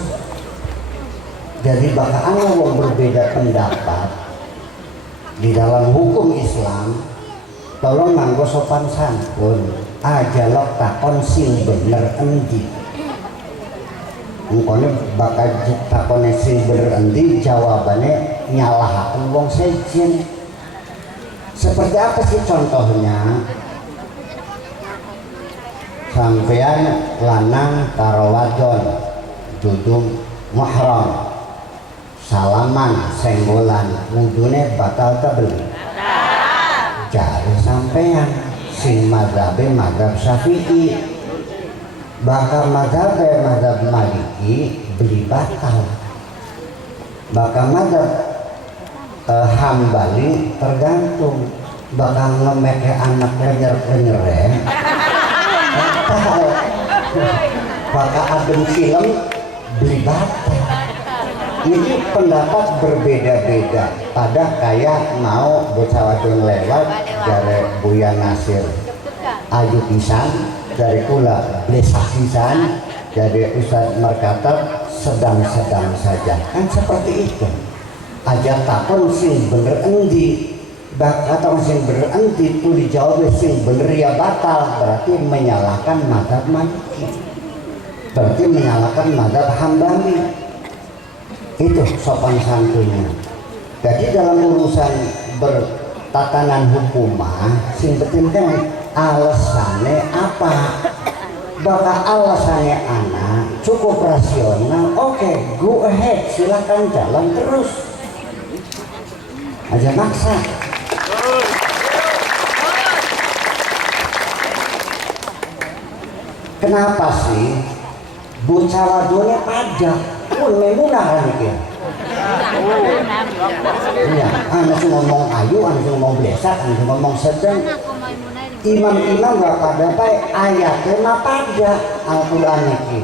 Jadi bakal orang berbeda pendapat di dalam hukum Islam, tolong nganggo sopan santun, aja lo takon sing bener endi. Mungkin bakal takon sing bener endi, jawabannya nyalahaken wong sejen. Seperti apa sih contohnya? Sampean lanang karo wadon dudung muhram, salaman senggolan, wudune batal tebel. Jare sampean sing mazhabe mazhab Syafi'i, bakal mazhabe mazhab Maliki beli batal, bakal mazhab Hambali tergantung, bakal ngemeke anak kenyer-kenyere, bakal adem film beli batal. Ini pendapat berbeda-beda. Pada kayak mau bocah wadon lewat dari Buya Nasir ayu pisan, dari kula blesak pisan, dari Ustadz Merkater sedang-sedang saja. Kan seperti itu. Aja takon sing bener endi, atau sing bener endi itu dijawab sing bener ya batal, berarti menyalahkan mazhab Maliki, berarti menyalahkan mazhab Hambali. Itu sopan santunnya. Jadi dalam urusan bertatanan hukumah sing penting kan alasannya apa. Bakal alasannya anak cukup rasional, oke, go ahead, silahkan jalan terus, aja maksa. Kenapa sih bocah wadonnya pajak pun memunah kan itu ya? Iya, anak ngomong ayu, anak ngomong blesak, anak ngomong sedang. imam-imam gak pada baik ayatnya mah pada Al-Quran ini.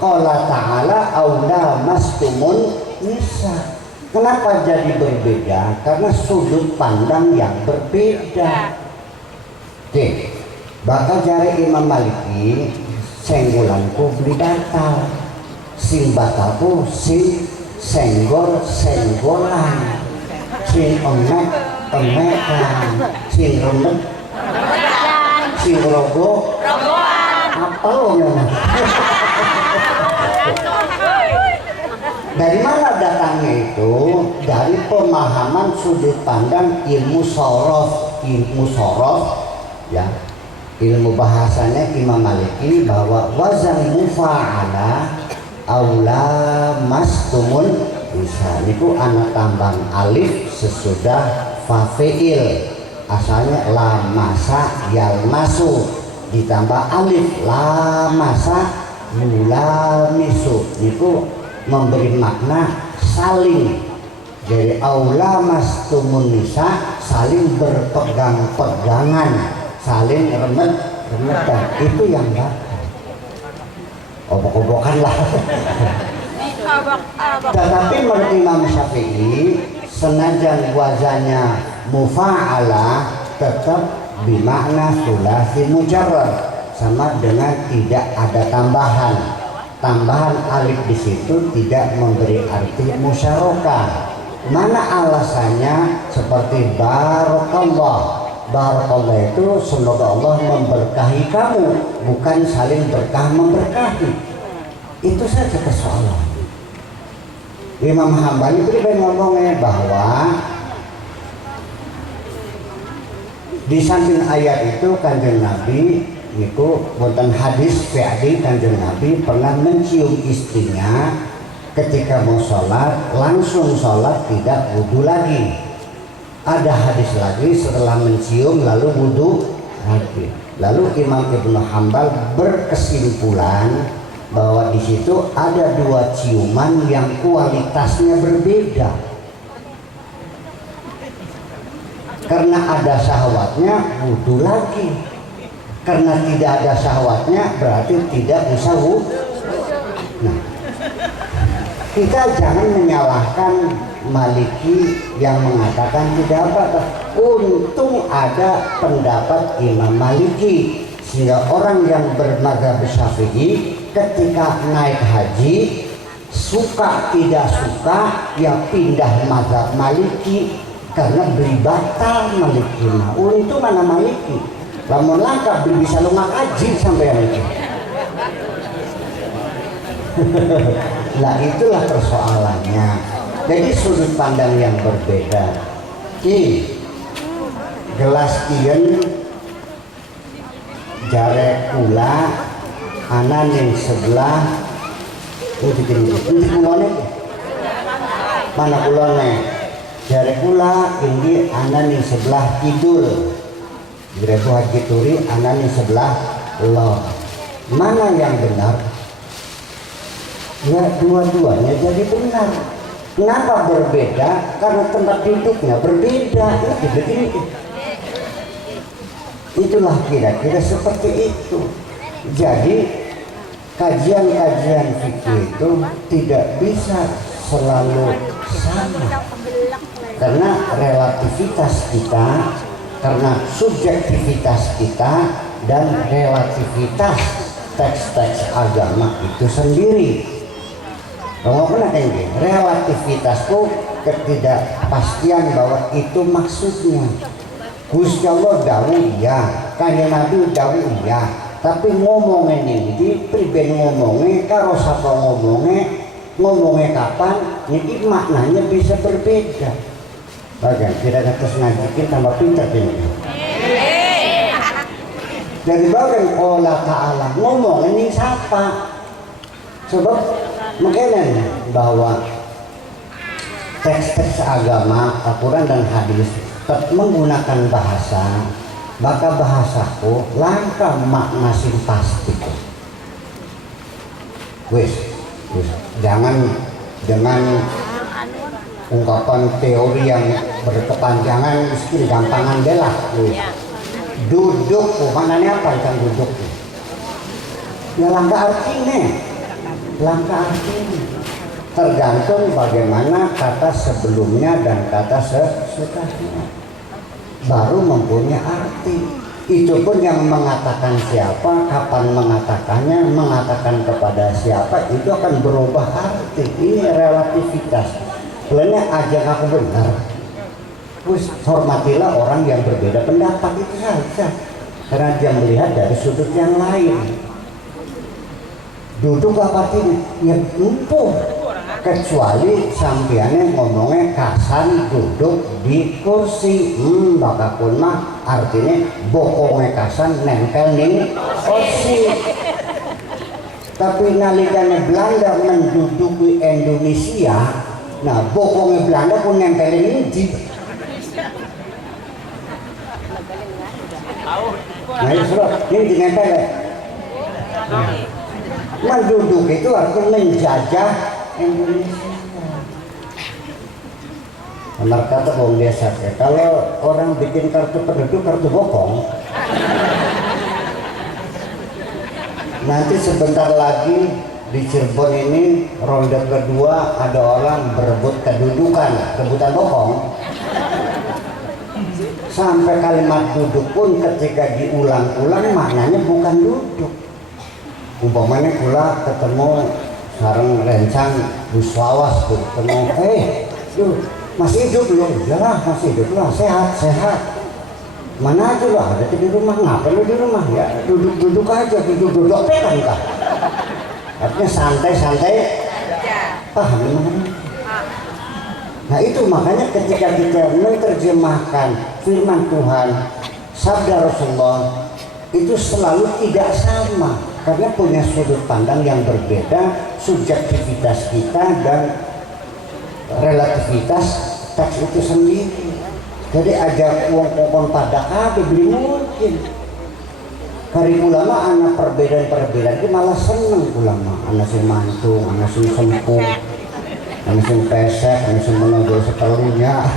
Qala ta'ala aula mastumun nisa. Kenapa jadi berbeda? Karena sudut pandang yang berbeda. Oke, bakal jari Imam Maliki senggolanku beli batal, sing batalku sing senggol-senggolan, sing emek-emekan, sing remet, sing rogoan. Apa lo memang? Dari mana datangnya itu? Dari pemahaman sudut pandang ilmu sorof, ya, ilmu bahasanya Imam Maliki bahwa wazan mufa'ala aula mastumun bisa niku anak tambang alif sesudah fa'il, asalnya la masa yal masu ditambah alif la masa yulamisu niku memberi makna saling. Jadi aula mastumun nisa saling berpegang-pegangan, saling remet-remetan, itu yang bakal obok-obokan lah. Tetapi menurut Imam Syafi'i senajan wazannya mufa'ala tetap bimakna sulasi mujarrad, sama dengan tidak ada tambahan. Tambahan alif di situ tidak memberi arti musyarakah. Mana alasannya? Seperti barakallah. Barakallah itu semoga Allah memberkahi kamu, bukan saling berkah memberkahi. Itu saja persoalan. Imam Hambali pribadi ngomongnya bahwa di samping ayat itu Kanjeng Nabi itu wonten hadis fi'li Kanjeng Nabi pernah mencium istrinya ketika mau sholat, langsung sholat tidak wudhu lagi. Ada hadis lagi setelah mencium lalu wudhu lagi. Lalu Imam Ibnu Hambal berkesimpulan bahwa di situ ada dua ciuman yang kualitasnya berbeda. Karena ada syahwatnya wudhu lagi. Karena tidak ada syahwatnya berarti tidak usah wudhu. Nah, kita jangan menyalahkan Maliki yang mengatakan tidak apa. Untung ada pendapat Imam Maliki sehingga orang yang bermadzhab Syafi'i ketika naik haji suka tidak suka ya pindah mazhab Maliki karena beli batal Maliki. Nah, untung mana Maliki. Lamun langkah bisa lumak haji sampai yang itu. Nah itulah persoalannya. Jadi sudut pandang yang berbeda. Gelas ieu jare kula anan yang sebelah kulone mana kulone jare kula ini anan yang sebelah kidul. Grebu Haji Turi anani sebelah lo. Mana yang benar? Ya dua-duanya jadi benar. Kenapa berbeda? Karena tempat duduknya berbeda. Begini. Itulah kira-kira seperti itu. Jadi kajian-kajian fikih itu tidak bisa selalu sama. Karena relativitas kita, karena subjektivitas kita dan relativitas teks-teks agama itu sendiri. Kalau pernah ini relativitasku ketidakpastian bahwa itu maksudnya. Gusti Allah dawuh iya, Kanjeng Nabi dawuh iya, tapi ngomongnya ini pribadi ngomongnya karo sapa ngomongnya kapan, ini maknanya bisa berbeda. Bagian tidak ada terus ngajikin tambah pintar ini. Dari bagian Allah Ta'ala ngomong ini siapa? Sebab mungkin bahwa teks-teks agama Al-Quran dan hadis tetap menggunakan bahasa, maka bahasaku langkah makna sing pasti. Wis, jangan dengan ungkapan teori yang berkepanjangan mungkin gampangan belah. Duduk, maknanya apa ikan duduk? Ya langka artinya, langka artinya. Tergantung bagaimana kata sebelumnya dan kata sesudahnya, baru mempunyai arti. Itu pun yang mengatakan siapa, kapan mengatakannya, mengatakan kepada siapa, itu akan berubah arti. Ini relativitas. Lainnya ajak aku benar. Terus hormatilah orang yang berbeda pendapat, itu saja. Karena dia melihat dari sudut yang lain. Duduk apa ini? Ya empuk. Kecuali sampiannya ngomongnya kasan duduk di kursi, bakapun mah artinya bokongnya kasan nempel nih kursi. Tapi nalikanya Belanda menduduki Indonesia, nah bokongnya Belanda pun nempelin ini. Nah ini dinempel ya. Menduduk itu artinya menjajah Indonesia. Benar kata Bung Desa, kalau orang bikin kartu penduduk, kartu bokong, nanti sebentar lagi di Cirebon ini ronde kedua ada orang berebut kedudukan, rebutan bokong. Sampai kalimat duduk pun ketika diulang-ulang maknanya bukan duduk. Umpamanya pula ketemu sarang rencang Buslawas ketemu, masih hidup belum? Yalah masih hidup lah, sehat. Mana aja lah, ada di rumah, ngapain lu di rumah? Ya duduk aja, duduk kan kah? Artinya santai, paham mana? Nah itu makanya ketika kita menerjemahkan firman Tuhan, sabda Rasulullah, itu selalu tidak sama. Karena punya sudut pandang yang berbeda, subjektivitas kita dan relativitas teks itu sendiri. Jadi ajak uang pada kabeh beli mungkin. Kari ulama anak perbedaan itu malah seneng ulama. Anak si mantung, anak si sempuk, anak si pesek, anak si menonjol setelunya,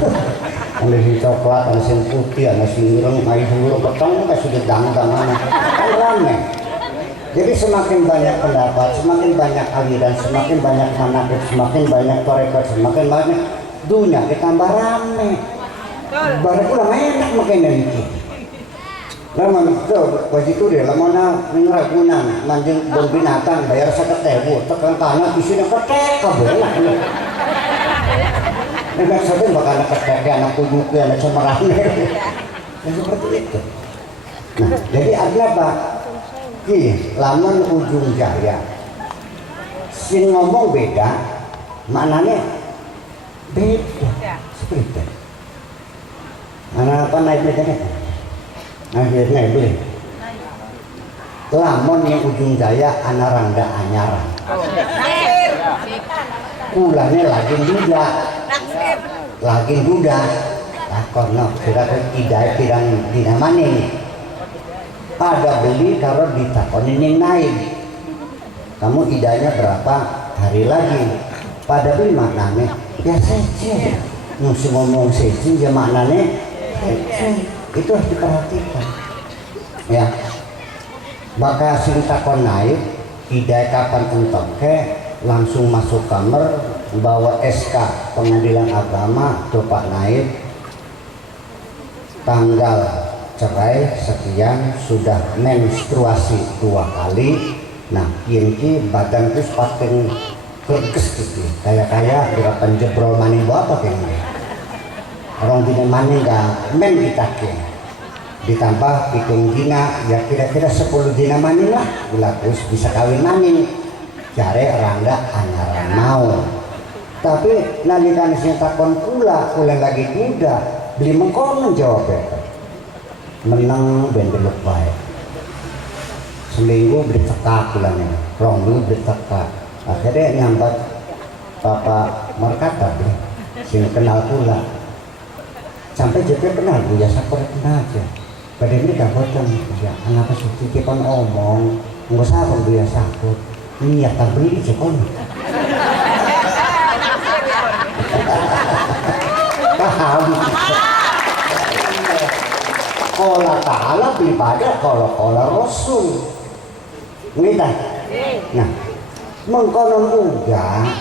anak si coklat, anak si putih, anak si ireng, air huruf petang kan sudah dangdang anak. Kan rame. Jadi semakin banyak pendapat, semakin banyak aliran, semakin banyak manaqib, semakin banyak tarekat, semakin banyak dunia kita tambah rame. Baru pulang enak makin ini. Lama itu wajib itu dia, lama ragunan, manjing binatang bayar 1.000, tekan tanah isinya ketek kabel. Dengan satu bakal ketek anak kuyuk, anak cemerlang. Dan seperti itu. Nah, jadi artinya apa? Lamun ujung jaya si ngomong beda maknanya beda seperti anak apa naik bedanya naik beli lamun yang ujung jaya anak rangga anyaran kulanya lagi duda kono sudah tidak pirang dinamane nih pada beli kalau ditakonin yang naik kamu idanya berapa hari lagi pada beli maknanya ya saja musuh ngomong saja ya maknanya itu harus diperhatikan ya maka sing takon naik idai kapan entong ke langsung masuk kamar bawa SK pengadilan agama coba naik tanggal cerai sekian sudah menstruasi 2 kali. Nah ini badan itu pakai kerges gitu kayak gerakan jebrol maning apa kayaknya orang dina maning gak men ditake ditambah hitung dina ya kira-kira 10 dina maning lah gula terus bisa kawin maning jare rangga anyaran mau tapi nalikan sing takon pula lagi muda beli mengkono jawabnya menang bendelok baik seminggu beli tekak pulangnya rombu beli tekak akhirnya nyambat Bapak Markata sing kenal pula sampai jadi kenal bu ya sapor kenal aja pada ini gak boten ya kenapa sih kita ngomong nggak sapor bu ya sapor niat tak beli cekon paham qala ta'ala beribadah qala rasul ngita. Nah mengkonon uga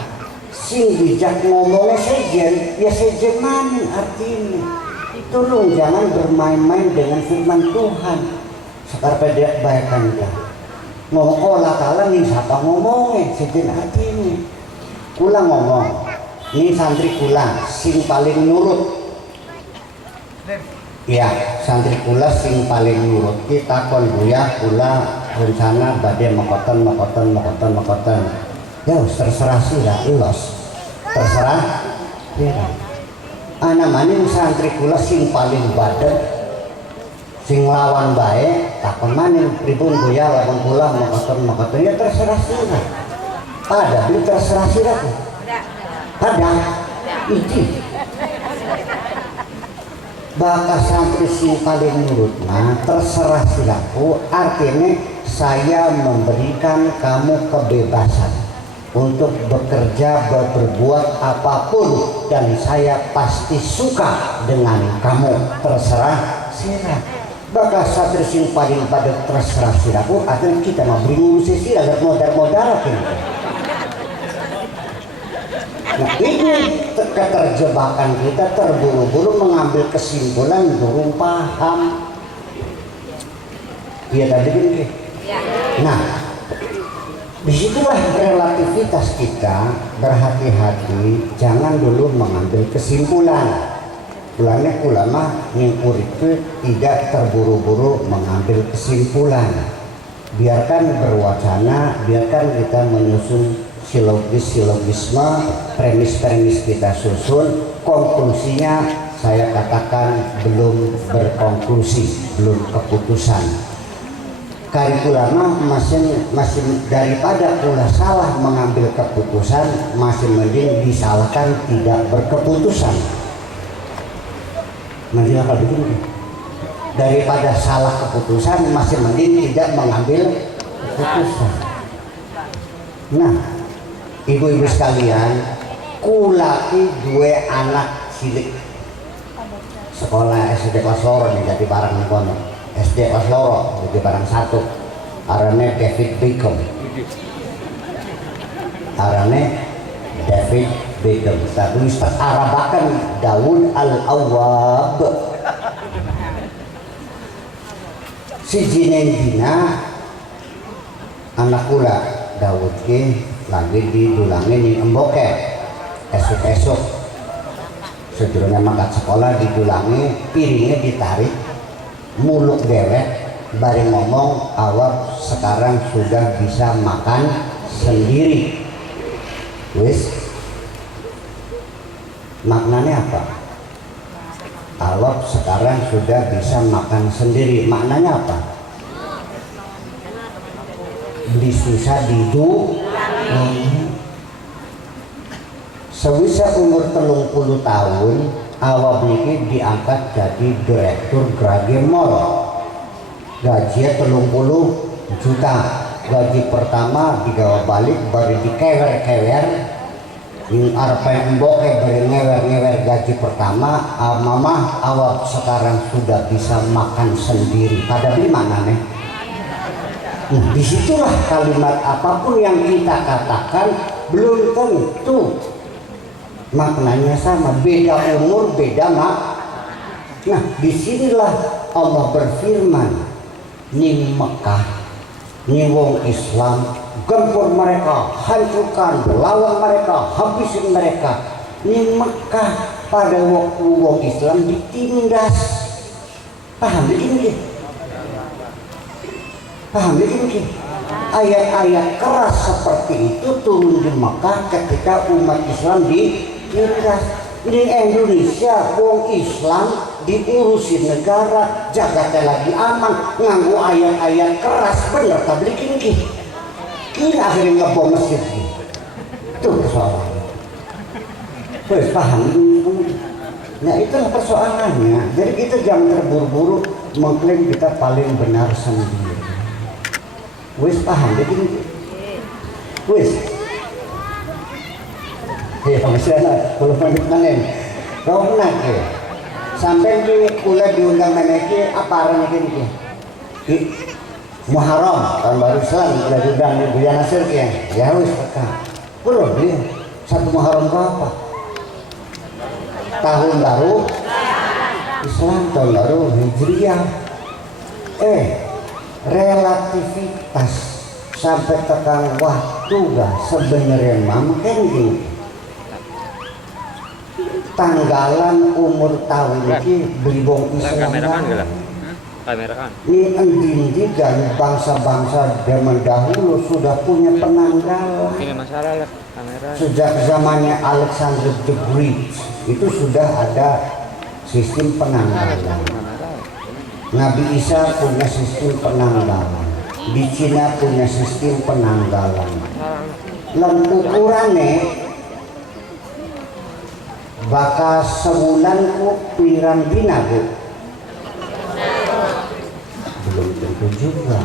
sing bijak ngomongnya sejen ya sejen maning artinya. Tolong jangan bermain-main dengan firman Tuhan. Sekarang dia bayangkan kan ngomong qala ta'ala nih siapa ngomongnya sejen artinya. Kula ngomong ini santri kula sing paling nurut. Ya, santri kula sing paling nurut kita kon buya kula rencana badhe mekoten. Ya terserah sira ilos. Terserah sira. Ana maning santri kula sing paling badhe sing lawan bae takon maning pripun buya lawan kula mekoten ya terserah sira. Pada beli terserah sira. Ada. Iki bakal santri sing paling nurut nah terserah silaku artinya saya memberikan kamu kebebasan untuk bekerja berbuat apapun dan saya pasti suka dengan kamu terserah sila bakal santri sing paling pada terserah silaku artinya kita mau beri ngurusi sila dan modal nah ini keterjebakan kita terburu-buru mengambil kesimpulan burung paham. Iya tadi kan? Nah, disitulah relativitas kita berhati-hati, jangan dulu mengambil kesimpulan. Ulama ngingkur itu tidak terburu-buru mengambil kesimpulan. Biarkan berwacana, biarkan kita menyusun silogisme, premis kita susun, konklusinya saya katakan belum berkonklusi, belum keputusan. Ulama masih daripada pula salah mengambil keputusan, masih mending disalahkan tidak berkeputusan. Mending apa begini? Daripada salah keputusan, masih mending tidak mengambil keputusan. Nah, ibu-ibu sekalian, kulaki dua anak cilik sekolah SD kelas loro nih jadi barang nih kono SD kelas loro jadi barang satu arane David Beckham tapi Ustaz Arabakan Daud Al-Awwab si jinendina anak kula Daud ke lagi didulangin di emboke esok sedurunge mangkat sekolah didulangi piringnya ditarik muluk dewek bari ngomong awak sekarang sudah bisa makan sendiri wis maknanya apa awak sekarang sudah bisa makan sendiri maknanya apa beli susah didu sewisa umur 30 tahun awak niki diangkat jadi direktur Grage Mall gaji 30 juta gaji pertama digawa balik baru dikewer-kewer yang arep mbok bari ngewer-ngewer gaji pertama mama awak sekarang sudah bisa makan sendiri pada di mana nih. Nah, disitulah kalimat apapun yang kita katakan belum tentu maknanya sama, beda umur, beda mak. Nah, disinilah Allah berfirman, ning Mekah, ning wong Islam, gempur mereka, hancurkan, lawan mereka, habisin mereka. Ning Mekah pada waktu wong Islam ditindas. Paham begini? Paham begini? Ayat-ayat keras seperti itu turun di Makkah ketika umat Islam ditindas. Di Indonesia wong Islam diurusin negara, jagatnya lagi aman, nganggu ayat-ayat keras bener tablik ini. Kini akhirnya ngebom masjid. Itu persoalannya. Terus paham? Nah itulah persoalannya. Jadi kita jangan terburu-buru mengklaim kita paling benar sendiri. Wis paham begini? Wis. Ya masih ada 10 menit manen. Kau nak ya? sampai di kula diundang meneki apa arahnya kini ki Muharram tahun baru Islam kula diundang di Buya Nasir ki ya wis peka kulo dia satu Muharram berapa tahun baru Islam tahun baru Hijriah relativitas sampai tekan waktu gak sebenarnya mama kan gini tanggalan umur tahun ini beribong Islam kamera kan ini endi dan bangsa-bangsa zaman dahulu sudah punya penanggalan ini masalah lah kamera sejak zamannya Alexander the Great itu sudah ada sistem penanggalan. Nabi Isa punya sistem penanggalan, di Cina punya sistem penanggalan. Lan ukurannya bakal sebulan ku pirang dina bu belum tentu juga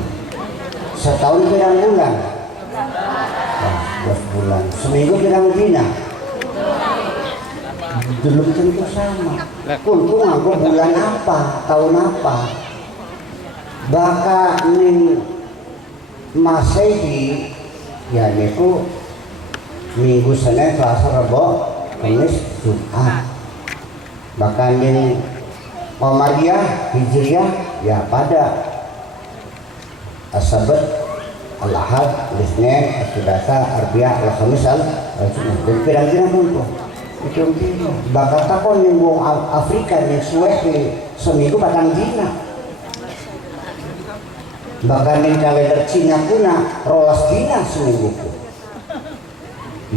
setahun pirang bulan 12 bulan seminggu pirang dina belum tentu sama kuntung aku bulan apa tahun apa bakal ning Masehi ya niku Minggu Senin Selasa Rabu Kamis Jumat bahkan yang Qamariyah Hijriyah ya pada As-Sabat Al-Ahad Al-Isnin As-Sulasa Arbiyah Al-Khamis Al-Jumat dan pirang-pirang pun itu bakal takon yang wong Afrika yang suweh di seminggu batang dina bahkan yang kalender Cina kuna rolas dina seminggu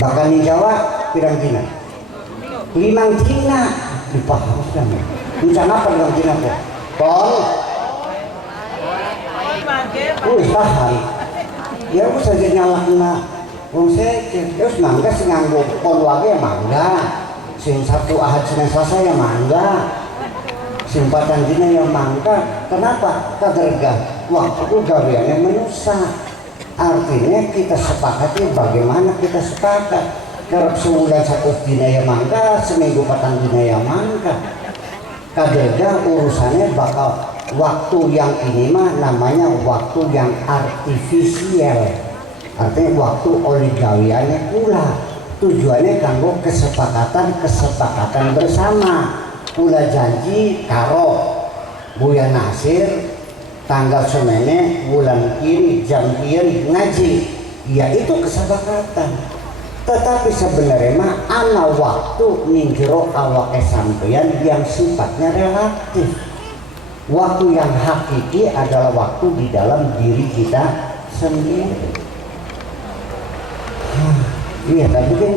bahkan di Jawa pirang dina 5 dina dipahamkan rencana apa 5 dina kok pol tahan ya aku saja nyalahna wong sece terus mangga sing nganggo pol wae mangga sing Sabtu Ahad Senin Selasa ya mangga sing patang dina ya mangga kenapa kaderga waktu gaweane manusia artinya kita sepakati bagaimana kita sepakat kerap sebulan 1 dina ya mangga seminggu patang dina ya mangga kaderga urusannya bakal waktu yang ini mah namanya waktu yang artifisial artinya waktu oleh gawiannya pula tujuannya kanggo kesepakatan bersama pula janji karo Buya Nasir tanggal semene bulan kiri jam kiri ngaji ya itu kesepakatan tetapi sebenarnya mah ana waktu ninjero awake sampeyan yang sifatnya relatif waktu yang hakiki adalah waktu di dalam diri kita sendiri iya tapi kan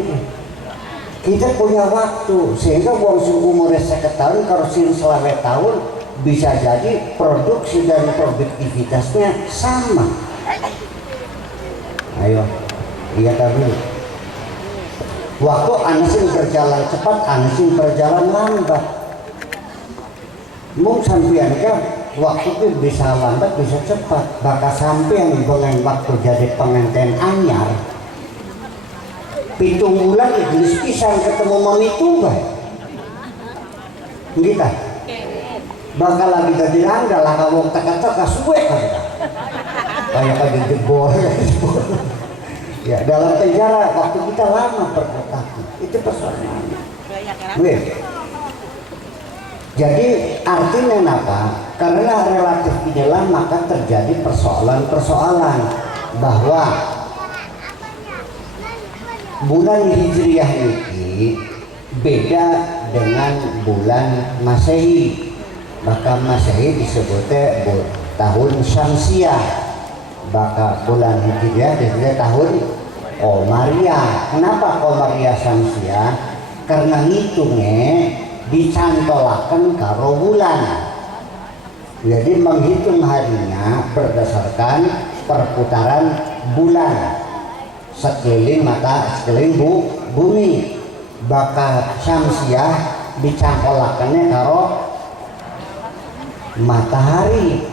kita punya waktu sehingga wong sing umure 50 tahun kalau sing 20 tahun bisa jadi produksi dan produktivitasnya sama ayo iya tapi waktu anasin berjalan cepat anasin berjalan lambat mung sampeyan kan waktu itu bisa lambat bisa cepat bakal sampeyan dengan waktu jadi pengantin anyar 7 bulan geus pisan ketemu mami tunggal kita bakal lagi jadi rangga lah kalau teka-teka suwe kan kayak jebol ya dalam penjara waktu kita lama berkotak itu persoalannya jadi artinya apa karena relatif inilah maka terjadi persoalan-persoalan bahwa bulan Hijriah ini beda dengan bulan Masehi maka Masehi disebutnya tahun Syamsiah maka bulan Hijriah disebutnya tahun Qamariyah kenapa Qamariyah Syamsiah karena ngitungnya dicantolakan karo bulan jadi menghitung harinya berdasarkan perputaran bulan sekeliling bumi bakal Syamsiah dicantolakannya karo matahari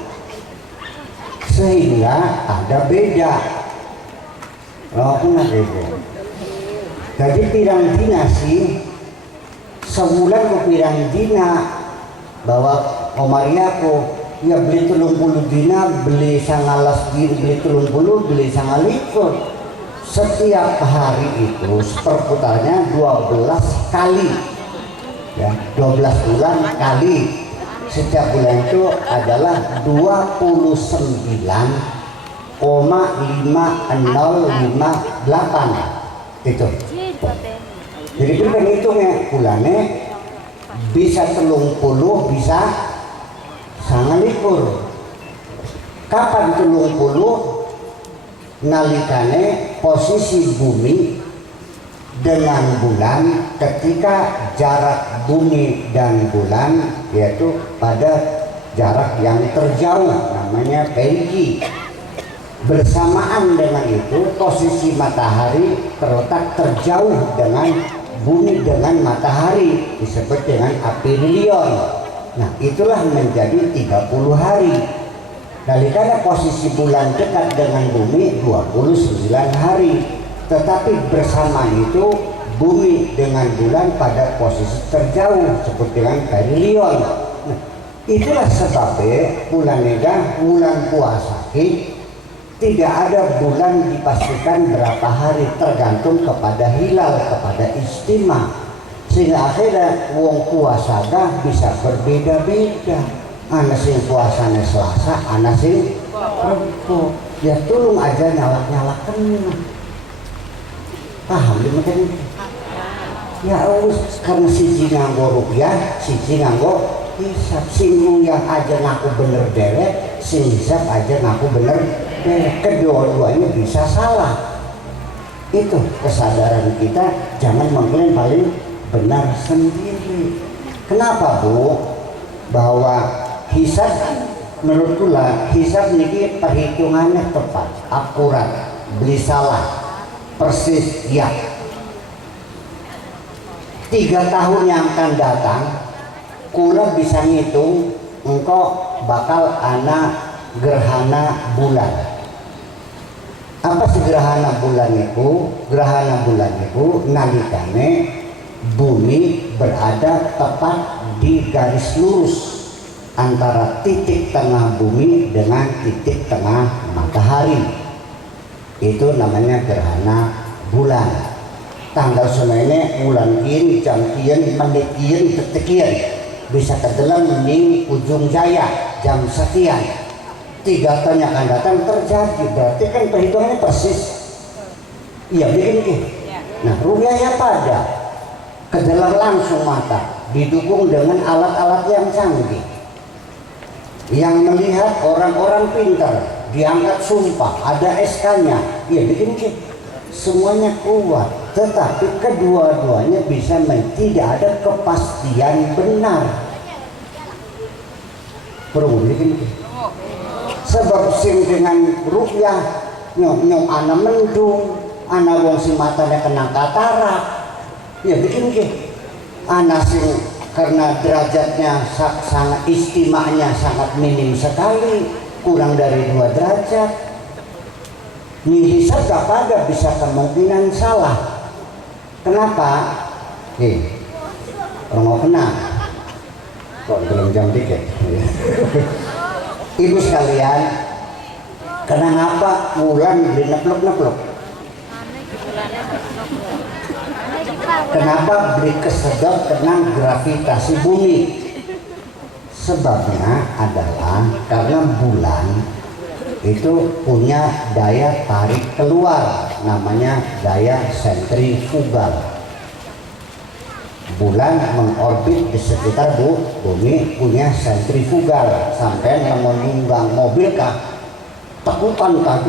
sehingga ada beda jadi pirang dina sih sebulan ke pirang dina bahwa Omaria aku ya beli 30 dina, beli sangalas dina, beli 30, beli sangalikur. Setiap hari itu perputarannya 12 kali ya, 12 bulan kali. Setiap bulan itu adalah 29,5058 itu. Jadi kita ngitungnya bulannya bisa 30, bisa sangalikur. Kapan 30? Nalikane posisi bumi dengan bulan ketika jarak bumi dan bulan yaitu pada jarak yang terjauh namanya perigi. Bersamaan dengan itu posisi matahari terletak terjauh dengan bumi dengan matahari disebut dengan aphelion. Nah itulah menjadi 30 hari. Nalikana posisi bulan dekat dengan bumi 29 hari, tetapi bersama itu bumi dengan bulan pada posisi terjauh disebut dengan perihelion. Nah, itulah sebabnya bulan Nega, bulan puasa tidak ada bulan dipastikan berapa hari, tergantung kepada hilal, kepada istimewa, sehingga akhirnya wong puasa bisa berbeda-beda. Anak sing puasanya Selasa, anak sing Rebo. Ya tolong aja nyalak-nyalakan. Paham demikian? Ya us, karena siji nganggo rupiah, siji nganggo hisab. Sing yang aja ngaku bener derek, sing hisab aja ngaku bener derek. Kedua-duanya bisa salah. Itu kesadaran kita, jangan mengklaim paling benar sendiri. Kenapa Bu? Bahwa hisab menurut kula hisab niki perhitungannya tepat, akurat, beli salah, persis ya. 3 tahun yang akan datang, kula bisa ngitung engkau bakal ana gerhana bulan. Apa sih gerhana bulan itu? Gerhana bulan itu nalikane bumi berada tepat di garis lurus antara titik tengah bumi dengan titik tengah matahari. Itu namanya gerhana bulan. Tanggal semuanya bulan kian, jam kian, menit kian, detik kian. Bisa kedelan ning ujung jaya jam sekian. 3 tahun yang akan datang terjadi. Berarti kan perhitungannya persis. Iya bikin. Nah rupiahnya pada kedelan langsung mata, didukung dengan alat-alat yang canggih. Yang melihat orang-orang pintar, diangkat sumpah, ada SK-nya, ya bikin semuanya kuat, tetapi kedua-duanya bisa tidak ada kepastian benar. Perlu bikin sebab sing dengan rupiah nyong ana mendung, ana wong sing matanya kena katarak, ya bikin ana sing karena derajatnya sangat istimanya sangat minim sekali, kurang dari 2 derajat. Hisab gak pada bisa kemungkinan salah. Kenapa? Orang mau kena kok belum jam tiket. Ibu sekalian, kenapa bulan beli neplok-neplok? Kenapa beri kesedot kena gravitasi bumi? Sebabnya adalah karena bulan itu punya daya tarik keluar, namanya daya sentrifugal. Bulan mengorbit di sekitar bumi punya sentrifugal, sampai menunggang mobil kah, tekutan kah,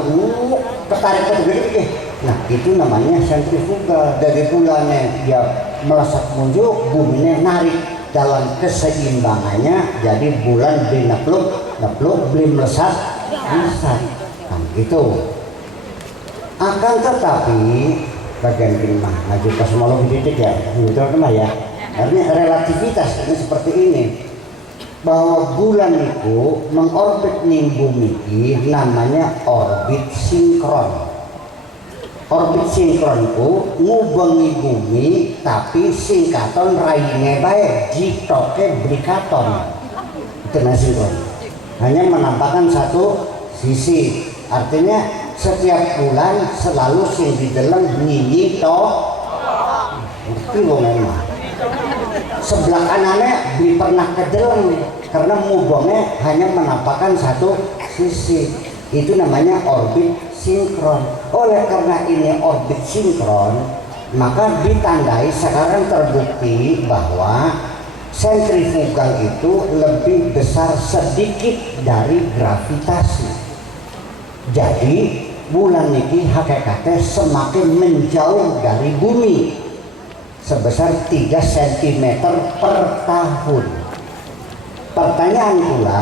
ketarik ke. Nah itu namanya sentrifugal. Dari bulannya dia melesat muncul, buminya narik dalam keseimbangannya. Jadi bulan beli nepluk beli melesat. Nah gitu. Akan tetapi bagian kelima ngaji kosmologi titik ya, betul kan ya. Artinya relativitas ini seperti ini, bahwa bulan itu mengorbit ning bumi ini namanya orbit sinkron. Orbit sinkron itu ngubengi bumi tapi singkaton raine bae jitoke brikaton. kena sinkron. Hanya menampakkan satu sisi. Artinya setiap bulan selalu sing di dalam nyinyi toh. Ngerti wong emang. Sebelah kanannya beli pernah ke dalam karena mubongnya hanya menampakkan satu sisi. Itu namanya orbit sinkron. Oleh karena ini orbit sinkron, maka ditandai sekarang terbukti bahwa sentrifugal itu lebih besar sedikit dari gravitasi. Jadi bulan ini hakikatnya semakin menjauh dari bumi sebesar 3 cm per tahun. Pertanyaan pula,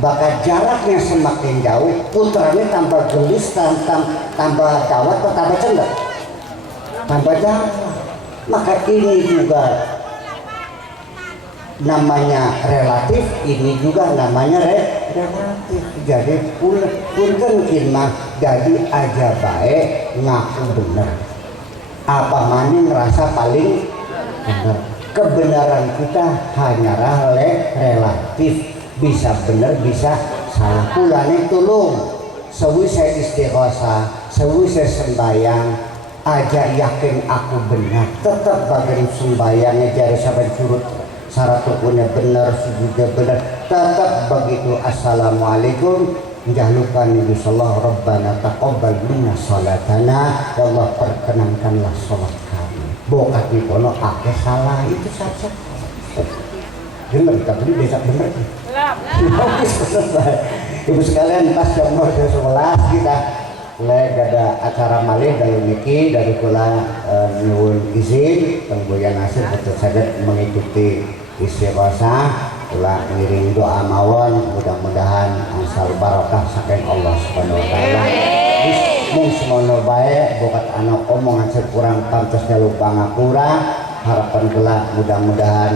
bakal jaraknya semakin jauh, putranya tambah gelis, tambah gawat atau tambah cendak? Tambah jauh. Maka ini juga namanya relatif, ini juga namanya relatif. Jadi punten mah jadi aja baik ngaku bener. Apa maning ngerasa paling bener. Kebenaran kita hanyalah relatif, bisa bener bisa salah. Pulane tulung sewise istighosah, sewise sembayang aja yakin aku benar, tetap bagian sembayangnya jari sampai curut syarat rukunnya benar, sujudnya benar, tetap begitu. Assalamualaikum, jangan lupa nih sallallahu rabbana taqabbal minna salatana, ya Allah perkenankanlah salat kami. Bokat di kono akeh salah itu saja. Dengar kita beli desa bener. Ibu sekalian pas jam 11 kita lagi ada acara malih dari Niki dari kula nyuwun izin penggoyan nasir betul saja mengikuti istighosah kula ngiring doa mawon mudah-mudahan asal barokah saking Allah Subhanahu wa taala. Mung semono bae bokat anak omong hasil kurang pantasnya lupa ngapura. Harapan kula mudah-mudahan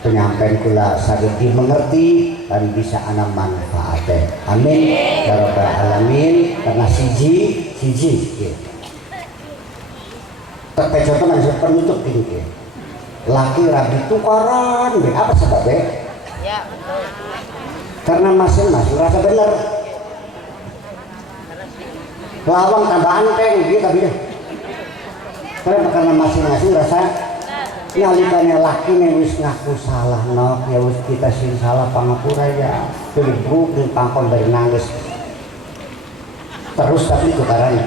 penyampaian kula saged dimengerti dan bisa ana manfaatnya. Amin ya rabbal alamin. Karena siji tapi contoh manusia penutup ini laki rabi tukaran apa sebabnya? Ya. Karena masing-masing rasa benar. Lawang tambah anteng gitu tapi karena masing-masing rasa nyalikannya laki nih wis ngaku salah nok ya wis kita sing salah pangapura ya pilih dan pangkon dari nangis terus tapi tukarannya.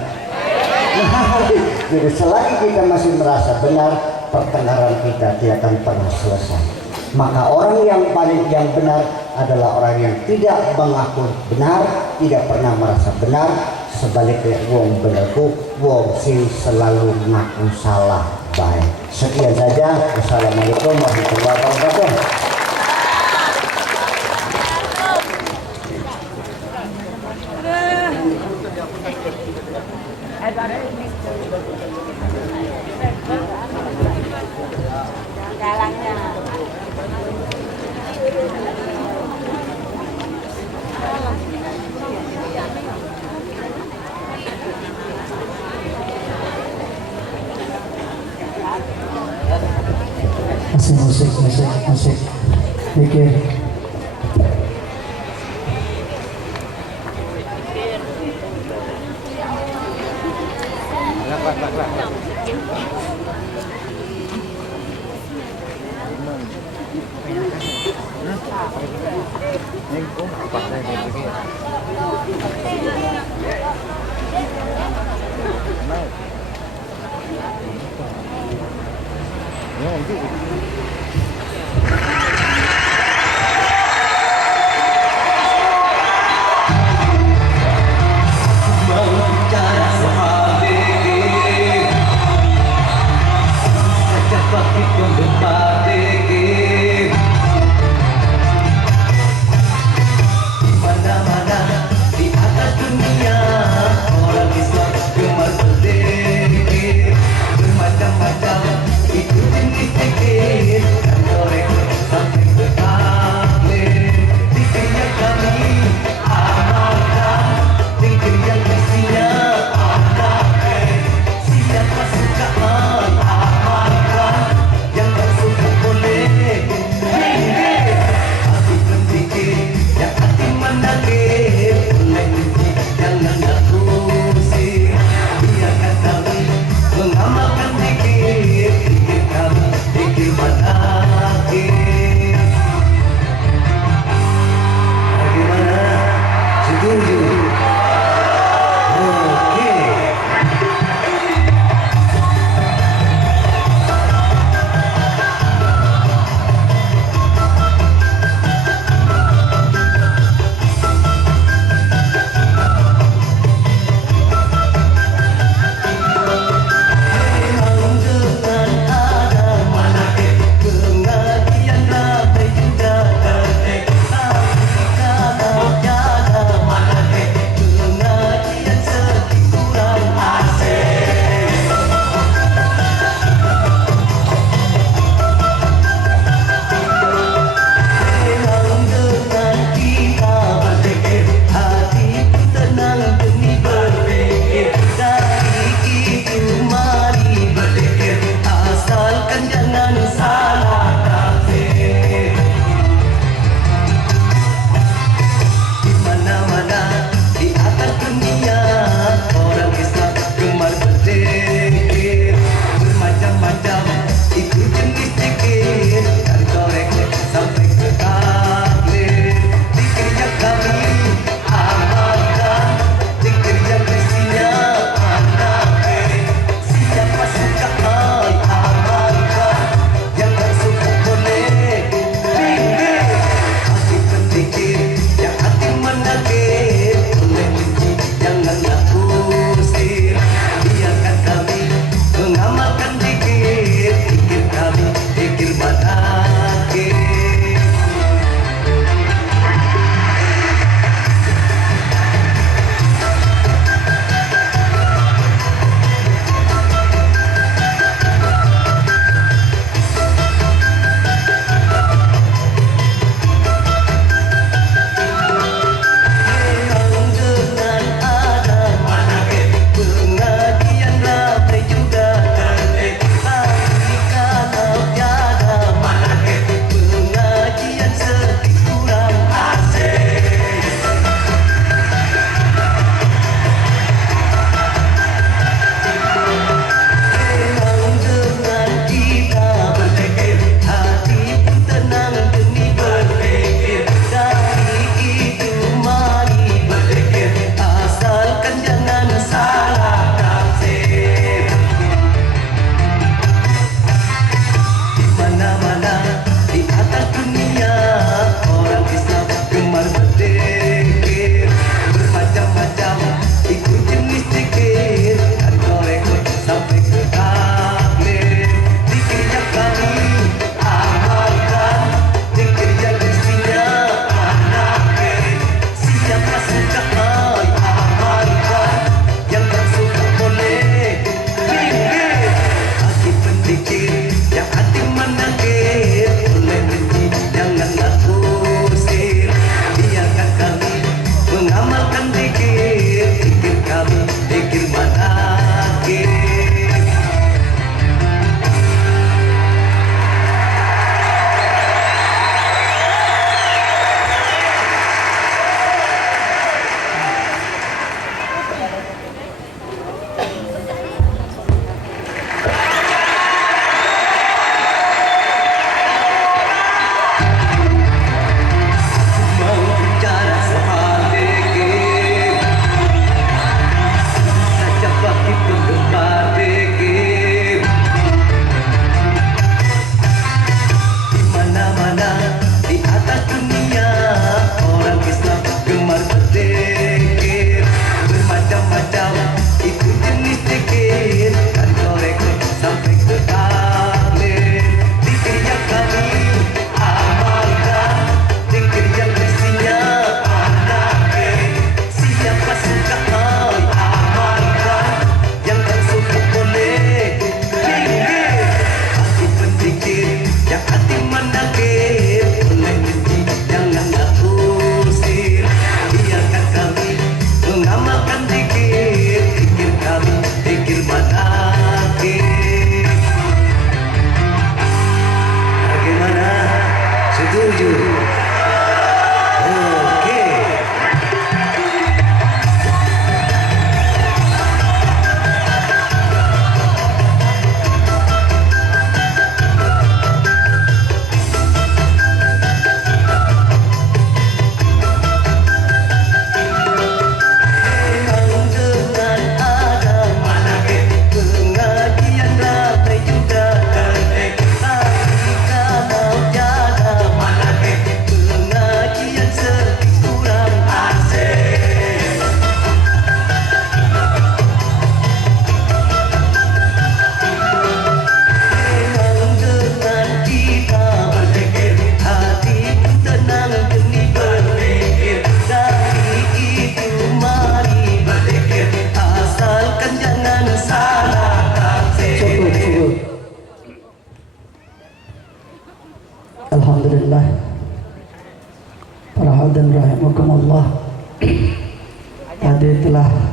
Jadi selagi kita masih merasa benar, pertengkaran kita tidak akan pernah selesai. Maka orang yang paling yang benar adalah orang yang tidak mengaku benar, tidak pernah merasa benar. Sebaliknya wong benerku wong sing selalu ngaku salah baik. Sekian saja. Wassalamualaikum warahmatullahi wabarakatuh. musik pikir Mana-mana di atas dunia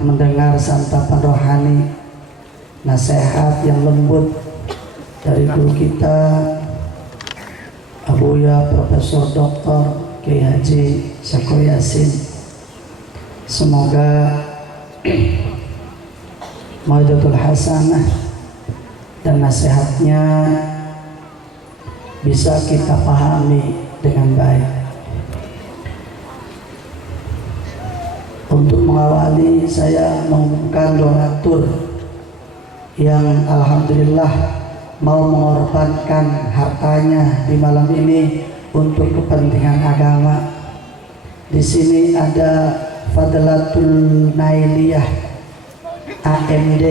mendengar santapan rohani, nasihat yang lembut dari guru kita Abuya Profesor Dr. Kiai Haji Syakor Yasin. Semoga mau'izatul hasanah dan nasihatnya bisa kita pahami dengan baik. Untuk mengawali, saya mengumumkan donatur yang alhamdulillah mau mengorbankan hartanya di malam ini untuk kepentingan agama. Di sini ada Fadlatul Nailiyah AMD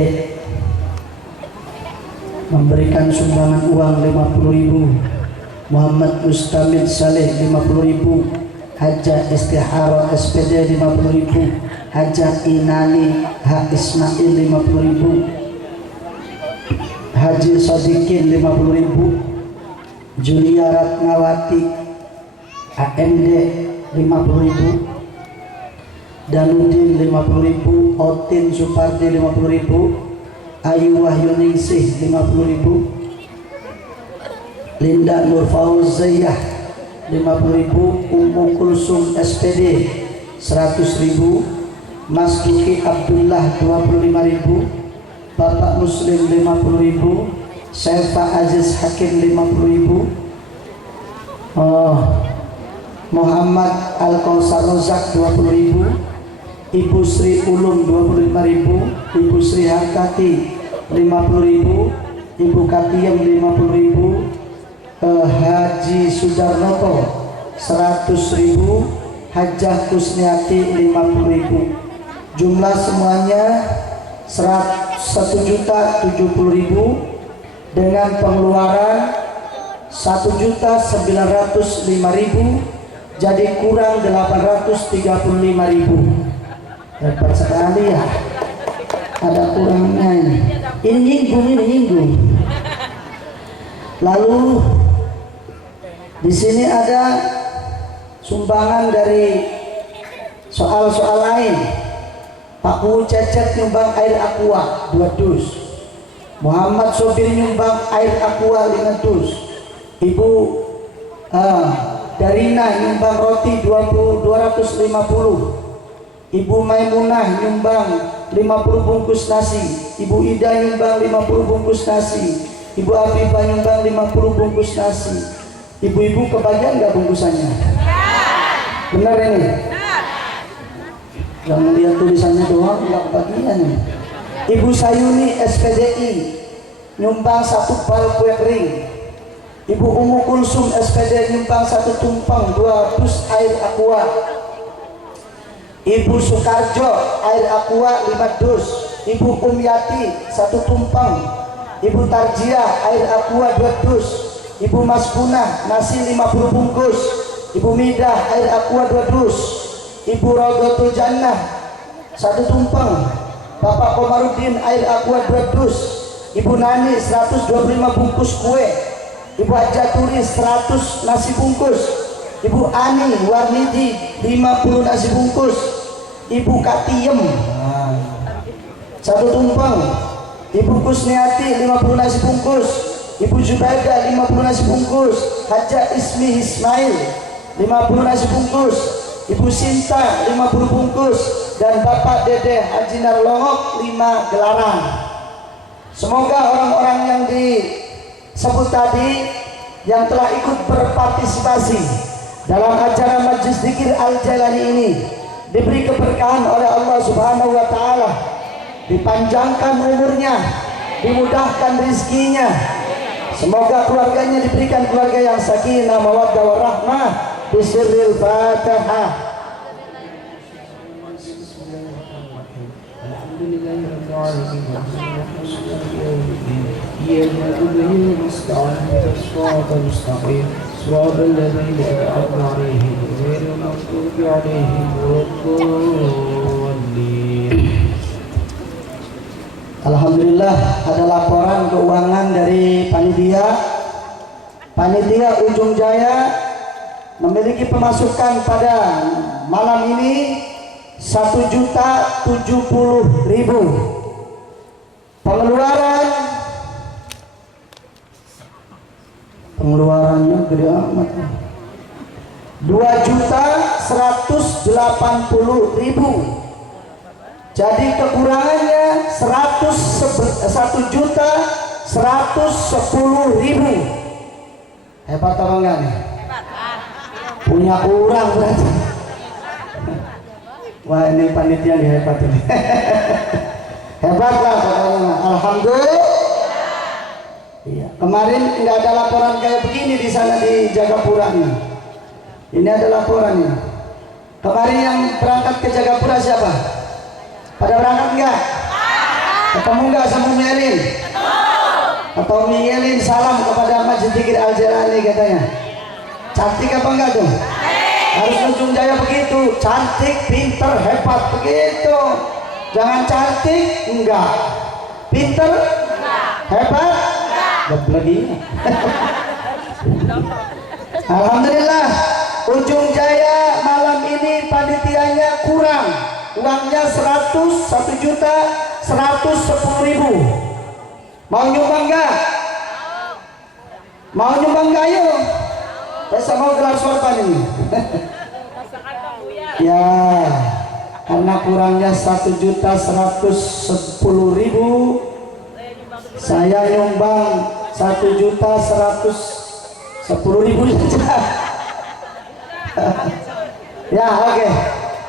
memberikan sumbangan uang 50.000, Muhammad Mustamid Saleh 50.000, Haja Istihara SPD 50.000, Haja Inani H Ismail 50.000, Haji Sadikin 50.000, Julia Ratnawati AMD 50.000, Danudin 50.000, Otin Supardi 50.000, Ayu Wahyuningsih 50.000, Linda Nur Fauziyah 50.000, Ummu Kulsum SPD 100.000, Mas Duki Abdullah 25.000, Bapak Muslim 50.000, Saifa Aziz Hakim 50.000, Muhammad Al-Kausar Rozak 20.000, Ibu Sri Ulum 25.000, Ibu Sri Hakati 50.000, Ibu Katiem 50.000, Haji Sudarnoto 100.000, Hajah Kusniati 50.000. Jumlah semuanya 1.070.000 dengan pengeluaran 1.905.000, jadi kurang 835.000. Dapat sekali ya, ada kurangnya ini nyinggung. Lalu di sini ada sumbangan dari soal-soal lain. Pak Wu Cecet nyumbang air aqua 2 dus, Muhammad Sobir nyumbang air aqua 5 dus, Ibu Darina nyumbang roti 250, Ibu Maimunah nyumbang 50 bungkus nasi, Ibu Ida nyumbang 50 bungkus nasi, Ibu Afifah nyumbang 50 bungkus nasi. Ibu-ibu kebagian nggak bungkusannya? Benar ini? Yang melihat tulisannya doang nggak kebagian. Ibu Sayuni SPDI nyumbang 1 bal kue kering. Ibu Ummu Kulsum SPD nyumbang 1 tumpeng 2 dus air aqua. Ibu Sukarjo air aqua 5 dus. Ibu Umyati 1 tumpeng. Ibu Tarjiah air aqua 2 dus. Ibu Maskunah nasi 50 bungkus. Ibu Midah air aqua 2 dus. Ibu Rodotul Jannah 1 tumpeng. Bapak Komarudin air aqua 2 dus. Ibu Nani 125 bungkus kue. Ibu Hajaturi 100 nasi bungkus. Ibu Ani Warnidi 50 nasi bungkus. Ibu Katiem 1 tumpeng. Ibu Kusniati 50 nasi bungkus. Ibu Jubaidah 50 nasi bungkus. Haja Ismi Ismail 50 nasi bungkus. Ibu Sinta 50 bungkus. Dan Bapak Dede Haji Narlongok 5 gelaran. Semoga orang-orang yang disebut tadi yang telah ikut berpartisipasi dalam acara Majlis Dzikir Al-Jailani ini diberi keberkahan oleh Allah Subhanahu wa Ta'ala, dipanjangkan umurnya, dimudahkan rezekinya. Semoga keluarganya diberikan keluarga yang sakinah, mawaddah warahmah. Bisirril Fatihah. صراط الذين أنعمت عليهم غير المغضوب عليهم ولا الضالين. Alhamdulillah ada laporan keuangan dari panitia. Panitia Ujung Jaya memiliki pemasukan pada malam ini 1.070.000. Pengeluarannya gede amat. 2.180.000. Jadi kekurangannya 1.110.000. Hebat apa enggak nih? Punya kurang berarti. Wah, ini panitia nih hebat ini. Hebat lah pokoknya. Alhamdulillah. Iya. Kemarin nggak ada laporan kayak begini di sana di Jagapura nih. Ini ada laporannya. Kemarin yang berangkat ke Jagapura siapa? Pada berangkat enggak? Ketemu enggak sama Umi Elin? Atau Umi Elin salam kepada Masjid Zikir Al Jalani katanya. Cantik apa enggak tuh? Harus Ujung Jaya begitu, cantik, pinter, hebat begitu. Jangan cantik enggak, pinter hebat lagi. Alhamdulillah, Ujung Jaya malam ini panitianya kurang, uangnya 1.110.000. Mau nyumbang enggak? Mau nyumbang enggak? Yuk, saya mau gelar sorban ini. Ya, karena kurangnya 1.110.000, saya nyumbang 1.110.000 saja. Ya, oke.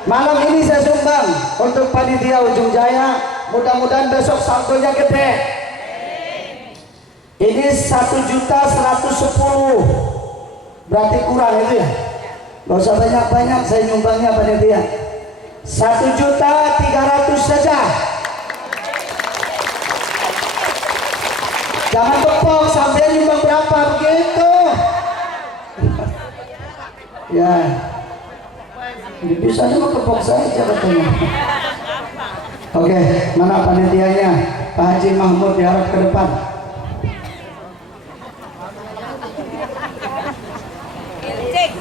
Malam ini saya sumbang untuk panitia Ujung Jaya. Mudah-mudahan besok saldonya gede. Ini 1.110.000. Berarti kurang itu ya. Gak usah banyak-banyak, saya nyumbangnya panitia 1.300.000 saja. Jangan tepok sampai nyumbang berapa begitu. Ya, bisa cuma tepok saja katanya. Oke, mana panitianya? Pak Haji Mahmud diharap ke depan. Cek.